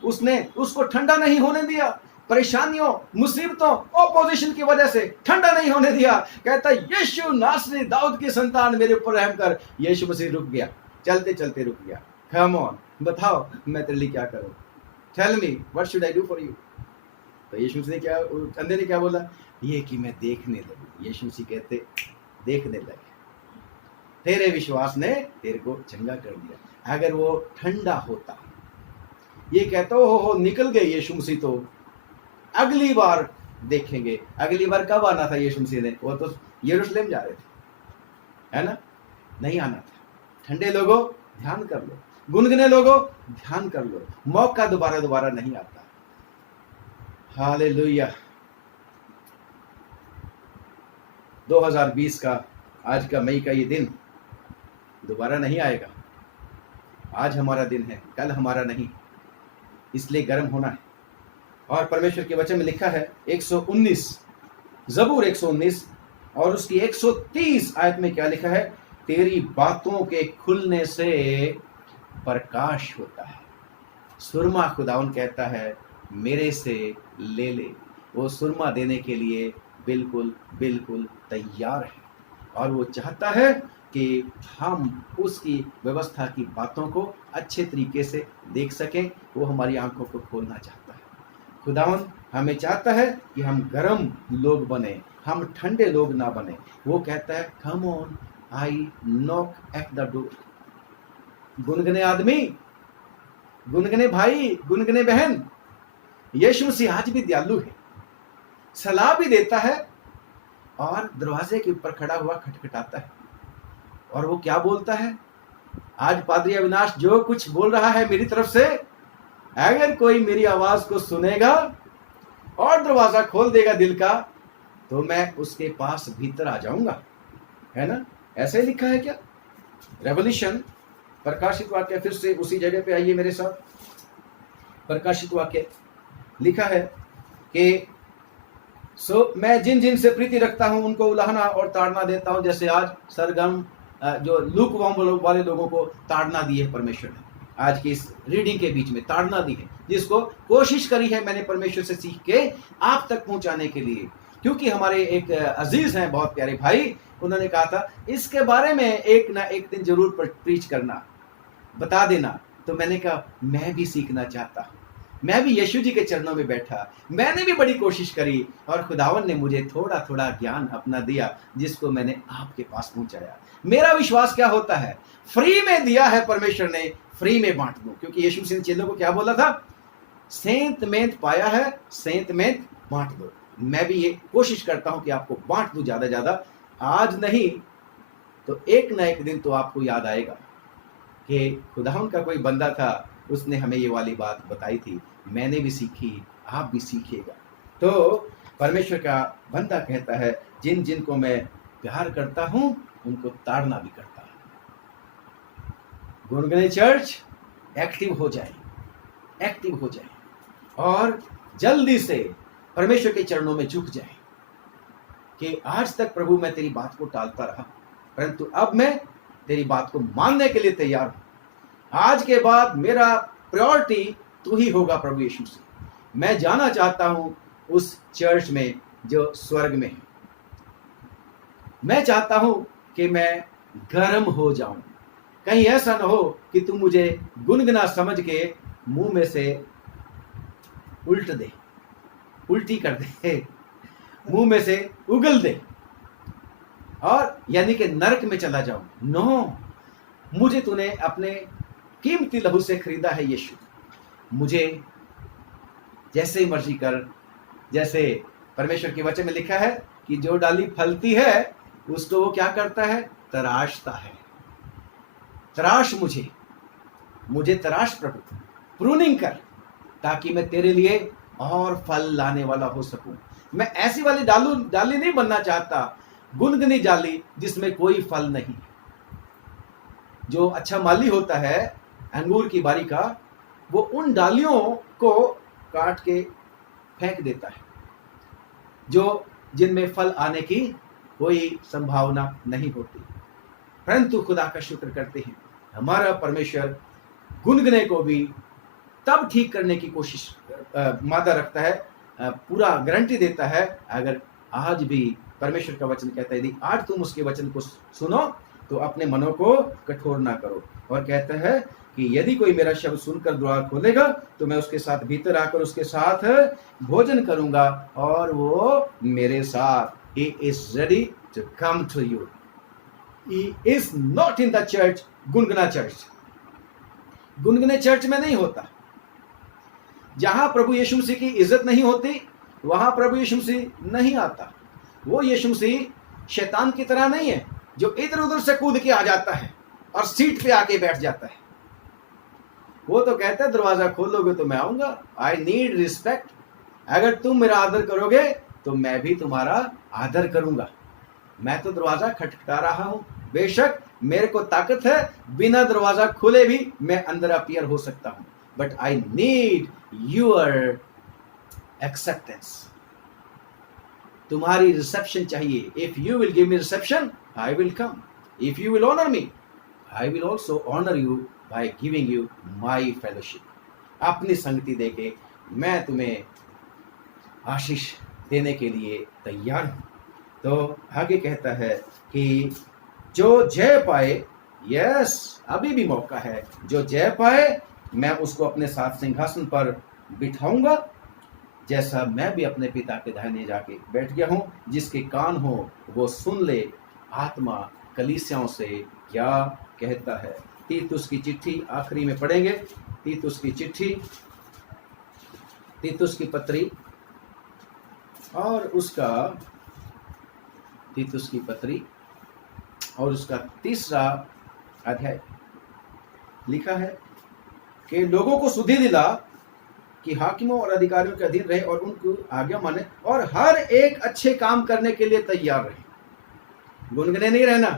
उसने उसको ठंडा नहीं होने दिया, परेशानियों, मुसीबतों, ऑपोजिशन की वजह से ठंडा नहीं होने दिया। कहता यीशु नासरी दाऊद की संतान मेरे ऊपर रहम कर। यीशु मसीह रुक गया, चलते चलते रुक गया। कम ऑन, बताओ मैं तेरे लिए क्या करूं? Tell me what should I do for you. तो यीशु मसीह ने क्या, अंधे ने क्या बोला? ये कि मैं देखने लगूं। यीशु मसीह कहते देखने लगे, तेरे विश्वास ने तेरे को चंगा कर दिया। अगर वो ठंडा होता, ये कहता हो निकल गए यीशु मसीह, तो अगली बार देखेंगे। अगली बार कब आना था यीशु मसीह ने? वो तो यरूशलेम जा रहे थे, है ना? नहीं आना था। ठंडे लोगों ध्यान कर लो, गुनगुने लोगों ध्यान कर लो, मौका दोबारा दोबारा नहीं आता। हालेलुया। 2020 का आज का मई का ये दिन दोबारा नहीं आएगा। आज हमारा दिन है, कल हमारा नहीं, इसलिए गर्म होना है। और परमेश्वर के वचन में लिखा है 119 ज़बूर 119 और उसकी 130 आयत में क्या लिखा है? तेरी बातों के खुलने से प्रकाश होता है। सुरमा खुदावन कहता है मेरे से ले ले। वो सुरमा देने के लिए बिल्कुल बिल्कुल तैयार है, और वो चाहता है कि हम उसकी व्यवस्था की बातों को अच्छे तरीके से देख सकें। वो हमारी आंखों को खोलना चाहता है। खुदावन हमें चाहता है कि हम गर्म लोग बने, हम ठंडे लोग ना बने। वो कहता है come on, I knock at the door. गुनगुने आदमी, गुनगुने भाई, गुनगुने बहन, यीशु मसीह आज भी दयालु है, सलाह भी देता है और दरवाजे के ऊपर खड़ा हुआ खटखटाता है। और वो क्या बोलता है? आज पादरी अविनाश जो कुछ बोल रहा है मेरी तरफ से, अगर कोई मेरी आवाज को सुनेगा और दरवाजा खोल देगा दिल का, तो मैं उसके पास भीतर आ जाऊंगा। है ना? ऐसे ही लिखा है क्या? रेवल्यूशन, प्रकाशित वाक्य, फिर से उसी जगह पे आइए मेरे साथ। प्रकाशित वाक्य लिखा है कि सो मैं जिन जिन से प्रीति रखता हूं उनको उलाहना और ताड़ना देता हूं, जैसे आज सरगम जो लूकवार्म वाले लोगों को ताड़ना दी है परमेश्वर ने। आज की इस रीडिंग के बीच में ताड़ना दी है, जिसको कोशिश करी है मैंने परमेश्वर से सीख के आप तक पहुंचाने के लिए। क्योंकि हमारे एक अजीज हैं, बहुत प्यारे भाई, उन्होंने कहा था इसके बारे में एक ना एक दिन जरूर प्रीच करना, बता देना। तो मैंने कहा मैं भी सीखना चाहता, मैं भी यीशु जी के चरणों में बैठा, मैंने भी बड़ी कोशिश करी, और खुदावन ने मुझे थोड़ा थोड़ा ज्ञान अपना दिया, जिसको मैंने आपके पास पहुंचाया। मेरा विश्वास क्या होता है? फ्री में दिया है परमेश्वर ने, फ्री में बांट दूं। क्योंकि यीशु मसीह ने चेलों को क्या बोला था? सेंत मेंत पाया है, सेंत मेंत बांट दो। मैं भी ये कोशिश करता हूं कि आपको बांट दूं ज्यादा ज्यादा। आज नहीं तो एक ना एक दिन तो आपको याद आएगा कि खुदावन का कोई बंदा था, उसने हमें ये वाली बात बताई थी, मैंने भी सीखी, आप भी सीखिएगा। तो परमेश्वर का बंदा कहता है जिन जिन को मैं प्यार करता हूं उनको ताड़ना भी करता हूं। गुनगुने चर्च एक्टिव हो जाए, एक्टिव हो जाए, और जल्दी से परमेश्वर के चरणों में झुक जाए कि आज तक प्रभु मैं तेरी बात को टालता रहा, परंतु अब मैं तेरी बात को मानने के लिए तैयार हूं। आज के बाद मेरा प्रायोरिटी तू ही होगा प्रभु यीशु से। मैं जाना चाहता हूं उस चर्च में जो स्वर्ग में है। मैं चाहता हूं कि मैं गर्म हो जाऊं। कहीं ऐसा ना हो कि तू मुझे गुनगुना समझ के मुंह में से उल्ट दे, उल्टी कर दे, मुंह में से उगल दे, और यानी कि नरक में चला जाऊं। नो, मुझे तूने अपने कीमती लहू से खरीदा है यीशु। मुझे जैसे मर्जी कर, जैसे परमेश्वर के वचन में लिखा है कि जो डाली फलती है उसको वो क्या करता है? तराशता है। तराश मुझे तराश प्रभु, प्रूनिंग कर, ताकि मैं तेरे लिए और फल लाने वाला हो सकूं। मैं ऐसी वाली डाली नहीं बनना चाहता, गुनगुनी डाली जिसमें कोई फल नहीं। जो अच्छा माली होता है अंगूर की बारी का, वो उन डालियों को काट के फेंक देता है, जो जिनमें फल आने की कोई संभावना नहीं होती, परंतु खुदा का शुक्र करते हैं हमारा परमेश्वर गुनगुने को भी तब ठीक करने की कोशिश मादा रखता है, पूरा गारंटी देता है। अगर आज भी परमेश्वर का वचन कहता है यदि आज तुम उसके वचन को सुनो तो अपने मनों को कठोर ना करो, और कहता है कि यदि कोई मेरा शब्द सुनकर द्वार खोलेगा तो मैं उसके साथ भीतर आकर उसके साथ भोजन करूंगा और वो मेरे साथ। He is ready to come to you. He is not in the church, गुनगुना चर्च। गुनगुने चर्च में नहीं होता। जहां प्रभु यीशु मसीह की इज्जत नहीं होती वहां प्रभु यीशु मसीह नहीं आता। वो यीशु मसीह शैतान की तरह नहीं है जो इधर उधर से कूद के आ जाता है और सीट पे आके बैठ जाता है। वो तो कहता है दरवाजा खोलोगे तो मैं आऊंगा। I need respect. अगर तुम मेरा आदर करोगे तो मैं भी तुम्हारा आदर करूंगा। मैं तो दरवाजा खटखटा रहा हूं, बेशक मेरे को ताकत है, बिना दरवाजा खोले भी मैं अंदर अपीयर हो सकता हूं, but I need your acceptance. तुम्हारी रिसेप्शन चाहिए। If you will give me reception I will come. If you will honour me I will also honour you by giving you my fellowship. अपनी संगति देके मैं तुम्हें आशीष देने के लिए तैयार हूं। तो आगे कहता है कि जो जय पाए, यस अभी भी मौका है, जो जय पाए मैं उसको अपने साथ सिंहासन पर बिठाऊंगा, जैसा मैं भी अपने पिता के दाहिने जाके बैठ गया हूं। जिसके कान हो वो सुन ले आत्मा कलीसियाओं से क्या कहता है। तीतुस की चिट्ठी आखिरी में पढ़ेंगे। तीतुस की चिट्ठी, तीतुस की पत्री और उसका तीतुस की पत्री और उसका 3रा अध्याय लिखा है कि लोगों को सुधि दिला कि हाकिमों और अधिकारियों के अधीन रहे और उनको आज्ञा माने और हर एक अच्छे काम करने के लिए तैयार रहे। गुनगुने नहीं रहना,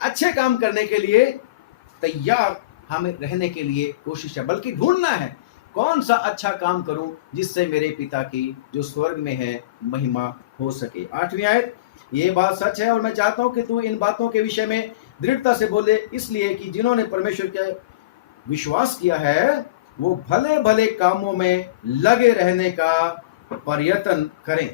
अच्छे काम करने के लिए तैयार हमें रहने के लिए कोशिश है, बल्कि ढूंढना है कौन सा अच्छा काम करूं जिससे मेरे पिता की जो स्वर्ग में है महिमा हो सके। 8वीं आयत, ये बात सच है और मैं चाहता हूं कि तू इन बातों के विषय में दृढ़ता से बोले, इसलिए कि जिन्होंने परमेश्वर का विश्वास किया है वो भले भले कामों में लगे रहने का प्रयत्न करें।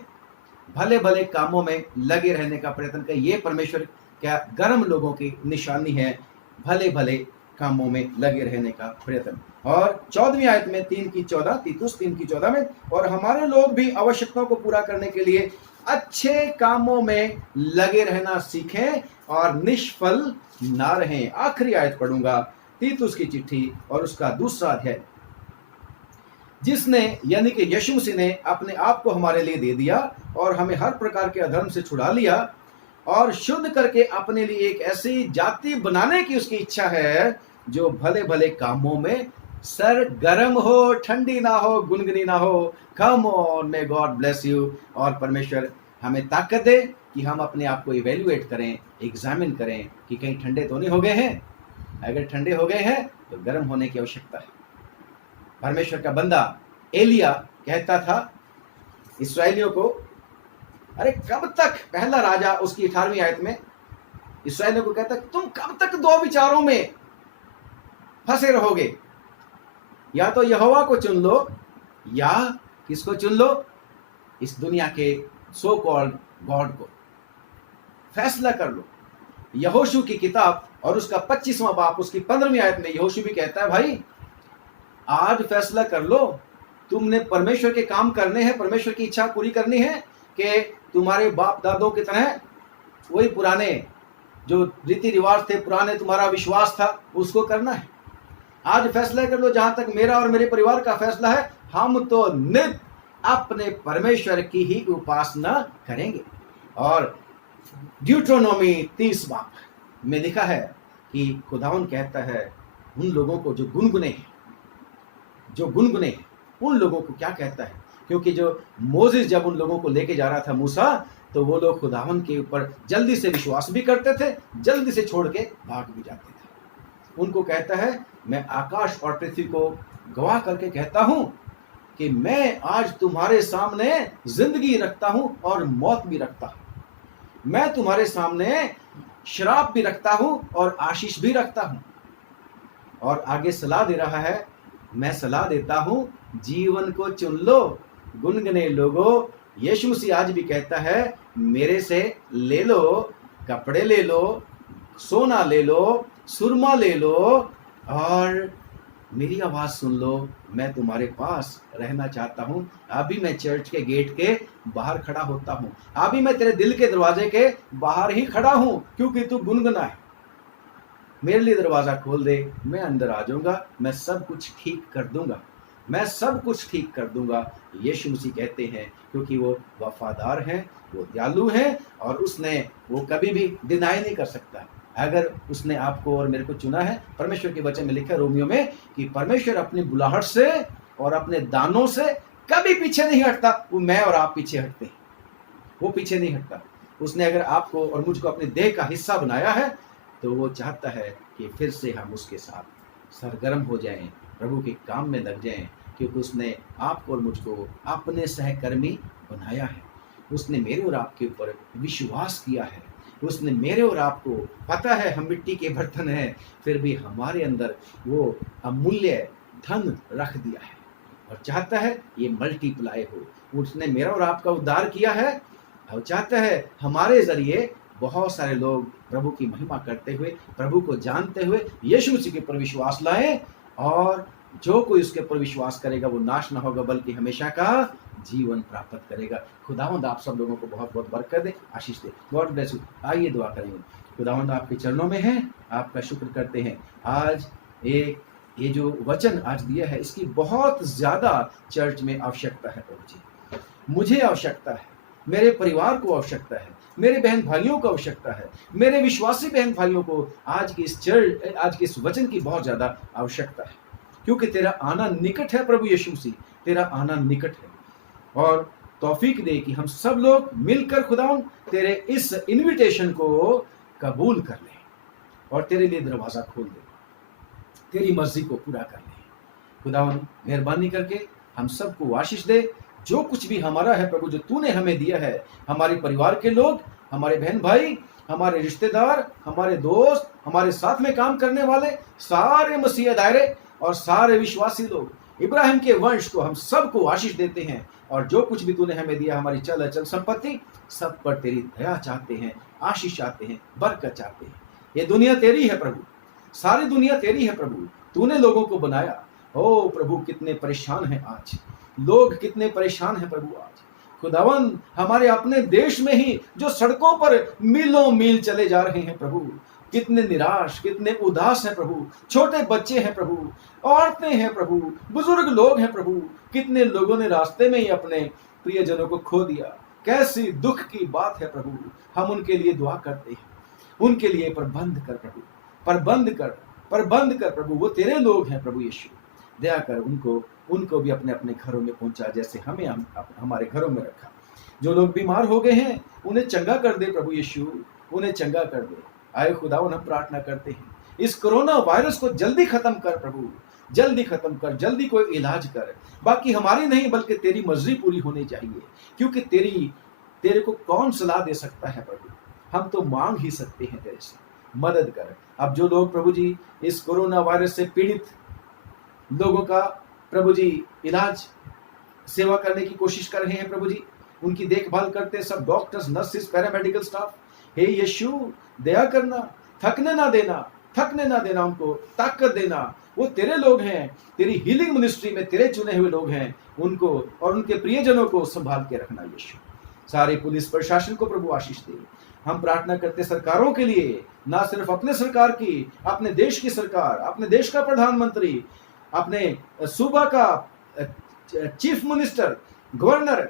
भले भले कामों में लगे रहने का प्रयत्न करें। ये परमेश्वर क्या गर्म लोगों की निशानी है, भले भले कामों में लगे रहने का प्रयत्न। और 14वीं आयत में 3:14, तीतुस 3:14 में, और हमारे लोग भी आवश्यकताओं को पूरा करने के लिए अच्छे कामों में लगे रहना सीखें और निष्फल ना रहें। आखिरी आयत पढ़ूंगा, तीतुस की चिट्ठी और उसका 2रा अध्याय। जिसने यानी कि यीशु मसीह ने अपने आप को हमारे लिए दे दिया और हमें हर प्रकार के अधर्म से छुड़ा लिया और शुद्ध करके अपने लिए एक ऐसी जाति बनाने की उसकी इच्छा है जो भले भले कामों में सरगर्म हो, ठंडी ना हो, गुनगुनी ना हो। Come on, may God bless you. और परमेश्वर हमें ताकत दे कि हम अपने आप को इवेल्युएट करें, एग्जामिन करें कि कहीं ठंडे तो नहीं हो गए हैं। अगर ठंडे हो गए हैं तो गर्म होने की आवश्यकता है। परमेश्वर का बंदा एलिया कहता था इस्राएलियों को, अरे कब तक, पहला राजा उसकी 18वीं आयत में इस्राएलियों को कहता तुम कब तक 2 विचारों में फंसे रहोगे, या तो यहोवा को चुन लो या किसको चुन लो, इस दुनिया के सो कॉल्ड गॉड को। फैसला कर लो। यहोशू की किताब और उसका 25वां बाप उसकी 15वीं आयत में यहोशू भी कहता है भाई आज फैसला कर लो, तुमने परमेश्वर के काम करने हैं, परमेश्वर की इच्छा पूरी करनी है कि तुम्हारे बाप दादों की तरह वही पुराने जो रीति रिवाज थे, पुराने तुम्हारा विश्वास था, उसको करना है। आज फैसला कर लो। जहां तक मेरा और मेरे परिवार का फैसला है, हम तो नित्य अपने परमेश्वर की ही उपासना करेंगे। और ड्यूट्रोनोमी 30 बाप में लिखा है कि खुदावन कहता है उन लोगों को जो गुनगुने हैं, उन लोगों को क्या कहता है, क्योंकि जो मोसेस जब उन लोगों को लेके जा रहा था मूसा, तो वो लोग खुदावन के ऊपर जल्दी से विश्वास भी करते थे, जल्दी से छोड़ के भाग भी जाते थे। उनको कहता है मैं आकाश और पृथ्वी को गवाह करके कहता हूं कि मैं आज तुम्हारे सामने जिंदगी रखता हूं और मौत भी रखता हूं, मैं तुम्हारे सामने श्राप भी रखता हूं और आशीष भी रखता हूं। और आगे सलाह दे रहा है, मैं सलाह देता हूं जीवन को चुन लो। गुनगुने लोगों, यीशु मसीह आज भी कहता है मेरे से ले लो, कपड़े ले लो, सोना ले लो, सुरमा ले लो और मेरी आवाज सुन लो। मैं तुम्हारे पास रहना चाहता हूं। अभी मैं चर्च के गेट के बाहर खड़ा होता हूं, अभी मैं तेरे दिल के दरवाजे के बाहर ही खड़ा हूं, क्योंकि तू गुनगुना है। मेरे लिए दरवाजा खोल दे, मैं अंदर आ जाऊंगा, मैं सब कुछ ठीक कर दूंगा, मैं सब कुछ ठीक कर दूंगा। यीशु मसीह कहते हैं, क्योंकि वो वफादार हैं, वो दयालु हैं और उसने वो कभी भी डिनाई नहीं कर सकता। अगर उसने आपको और मेरे को चुना है, परमेश्वर के वचन में लिखा है रोमियो में कि परमेश्वर अपनी बुलाहट से और अपने दानों से कभी पीछे नहीं हटता। वो मैं और आप पीछे हटते हैं, वो पीछे नहीं हटता। उसने अगर आपको और मुझको अपने देह का हिस्सा बनाया है तो वो चाहता है कि फिर से हम उसके साथ सरगर्म हो जाएं, प्रभु के काम में लग जाएं, क्योंकि उसने आपको और मुझको अपने सहकर्मी बनाया है। उसने मेरे और आपके ऊपर विश्वास किया है। उसने मेरे और आपको, पता है हम मिट्टी के बर्तन हैं, फिर भी हमारे अंदर वो अमूल्य धन रख दिया है और चाहता है ये मल्टीप्लाई हो। उसने मेरा और आपका उद्धार किया है और चाहता है हमारे जरिए बहुत सारे लोग प्रभु की महिमा करते हुए, प्रभु को जानते हुए यीशु मसीह के ऊपर विश्वास लाएं, और जो कोई उसके ऊपर विश्वास करेगा वो नाश ना होगा बल्कि हमेशा का जीवन प्राप्त करेगा। खुदावंद आप सब लोगों को बहुत बहुत बरकत दे, आशीष दे। God bless you. आइए दुआ करेंगे। खुदावंद आपके चरणों में है, आपका शुक्र करते हैं। आज ये जो वचन आज दिया है इसकी बहुत ज्यादा चर्च में आवश्यकता है प्रभु जी। मुझे आवश्यकता है, मेरे परिवार को आवश्यकता है, मेरे बहन भाइयों को आवश्यकता है, मेरे विश्वासी बहन भाइयों को आज की इस वचन की बहुत ज्यादा आवश्यकता है, क्योंकि तेरा आना निकट है प्रभु यीशु मसीह, तेरा आना निकट है। और तौफीक दे कि हम सब लोग मिलकर खुदावन तेरे इस इनविटेशन को कबूल कर लें और तेरे लिए दरवाजा खोल दे, तेरी मर्जी को पूरा कर लें। खुदावन मेहरबानी करके हम सबको आशीष दे। जो कुछ भी हमारा है प्रभु, जो तूने हमें दिया है, हमारे परिवार के लोग, हमारे बहन भाई, हमारे रिश्तेदार, हमारे दोस्त, हमारे साथ में काम करने वाले, सारे मसीह दायरे और सारे विश्वासी लोग, इब्राहिम के वंश को हम सबको आशीष देते हैं। और जो कुछ भी तूने हमें दिया, हमारी चल अचल संपत्ति, सब पर तेरी दया चाहते हैं, आशीष चाहते हैं, बरकत चाहते हैं। ये दुनिया तेरी है प्रभु, सारी दुनिया तेरी है प्रभु, तूने लोगों को बनाया। ओ प्रभु कितने परेशान हैं आज लोग, कितने परेशान हैं प्रभु आज। खुदावन हमारे अपने देश में ही जो सड़कों पर मीलों मील चले जा रहे हैं प्रभु, कितने निराश, कितने उदास हैं प्रभु। छोटे बच्चे हैं प्रभु, औरतें हैं प्रभु, बुजुर्ग लोग हैं प्रभु। कितने लोगों ने रास्ते में ही अपने प्रियजनों को खो दिया। कैसी दुख की बात है प्रभु। हम उनके लिए दुआ करते हैं, उनके लिए प्रबंध कर प्रभु, प्रबंध कर प्रभु। वो तेरे लोग हैं प्रभु यीशु, दया कर उनको भी अपने अपने घरों में पहुंचा, जैसे हमें हमारे घरों में रखा। जो लोग बीमार हो गए हैं उन्हें चंगा कर दे प्रभु यीशु, उन्हें चंगा कर दे। आए खुदावन हम प्रार्थना करते हैं, इस कोरोना वायरस को जल्दी खत्म कर प्रभु, जल्दी खत्म कर, जल्दी कोई इलाज कर। बाकी हमारी नहीं बल्कि तेरी मर्जी पूरी होनी चाहिए, क्योंकि तेरे को कौन सलाह दे सकता है प्रभु। हम तो मांग ही सकते हैं तेरे से, मदद कर। अब जो लोग प्रभु जी इस कोरोना वायरस से पीड़ित लोगों का प्रभु जी इलाज सेवा करने की कोशिश कर रहे हैं प्रभु जी, उनकी देखभाल करते सब डॉक्टर्स, नर्सेस, पैरामेडिकल स्टाफ, हे यीशु दया करना, थकने ना देना, उनको ताकत देना। वो तेरे लोग हैं, तेरी हीलिंग मिनिस्ट्री में तेरे चुने हुए लोग हैं, उनको और उनके प्रियजनों को संभाल के रखना यीशु। सारे पुलिस प्रशासन को प्रभु आशीष दे। हम प्रार्थना करते सरकारों के लिए, ना सिर्फ अपने सरकार की, अपने देश की सरकार, अपने देश का प्रधानमंत्री, अपने सूबा का चीफ मिनिस्टर, गवर्नर,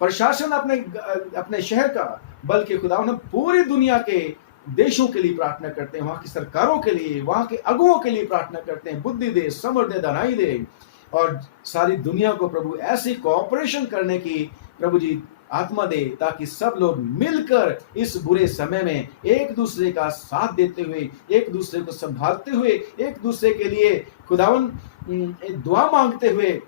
प्रशासन अपने शहर का, बल्कि खुदावन हम पूरी दुनिया के देशों के लिए प्रार्थना करते हैं, वहां की सरकारों के लिए, वहां के अगुओं के लिए प्रार्थना करते हैं। बुद्धि दे, समझ दे, दानाई दे, और सारी दुनिया को प्रभु ऐसी कोऑपरेशन करने की प्रभु जी आत्मा दे, ताकि सब लोग मिलकर इस बुरे समय में एक दूसरे का साथ देते हुए, एक दूसरे को संभालते हुए, एक दूसरे के लिए खुदावन दुआ मांगते हुए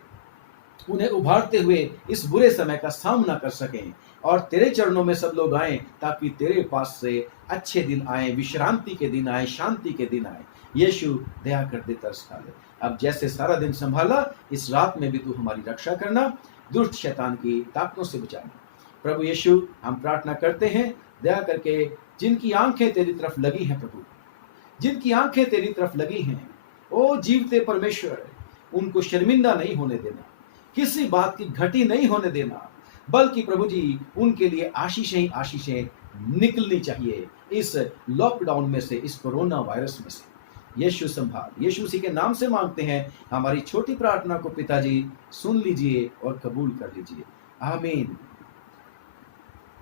उन्हें उभारते हुए इस बुरे समय का सामना कर सकें, और तेरे चरणों में सब लोग आएं ताकि तेरे पास से अच्छे दिन आए, विश्रांति के दिन आए, शांति के दिन आए। यीशु दया कर दे, तरस खा ले। अब जैसे सारा दिन संभाला, इस रात में भी तू हमारी रक्षा करना, दुष्ट शैतान की ताकतों से बचाना। प्रभु यीशु, हम प्रार्थना करते हैं, दया करके जिनकी आंखें तेरी तरफ लगी हैं प्रभु, जिनकी आंखें तेरी तरफ लगी हैं, ओ जीवते परमेश्वर, उनको शर्मिंदा नहीं होने देना, किसी बात की घटी नहीं होने देना, बल्कि प्रभु जी उनके लिए आशीषें ही आशीषें निकलनी चाहिए इस लॉकडाउन में से, इस कोरोना वायरस में से। यीशु संभाल, यीशु मसीह के नाम से मांगते हैं हमारी छोटी प्रार्थना को पिताजी सुन लीजिए और कबूल कर लीजिए, आमीन।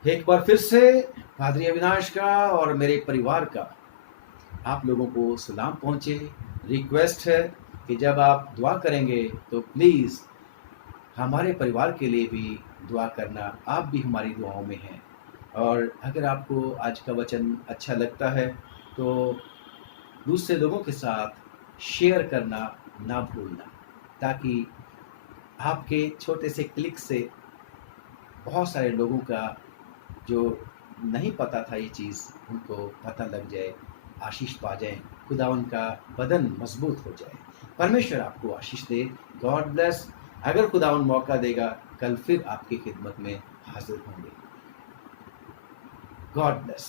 एक बार फिर से पादरी अविनाश का और मेरे परिवार का आप लोगों को सलाम पहुंचे। रिक्वेस्ट है कि जब आप दुआ करेंगे तो प्लीज़ हमारे परिवार के लिए भी दुआ करना, आप भी हमारी दुआओं में हैं। और अगर आपको आज का वचन अच्छा लगता है तो दूसरे लोगों के साथ शेयर करना ना भूलना, ताकि आपके छोटे से क्लिक से बहुत सारे लोगों का जो नहीं पता था ये चीज़, उनको पता लग जाए, आशीष पा जाए, खुदावन का बदन मजबूत हो जाए। परमेश्वर आपको आशीष दे। God bless. अगर खुदावन मौका देगा कल फिर आपकी खिदमत में हाजिर होंगे। God bless.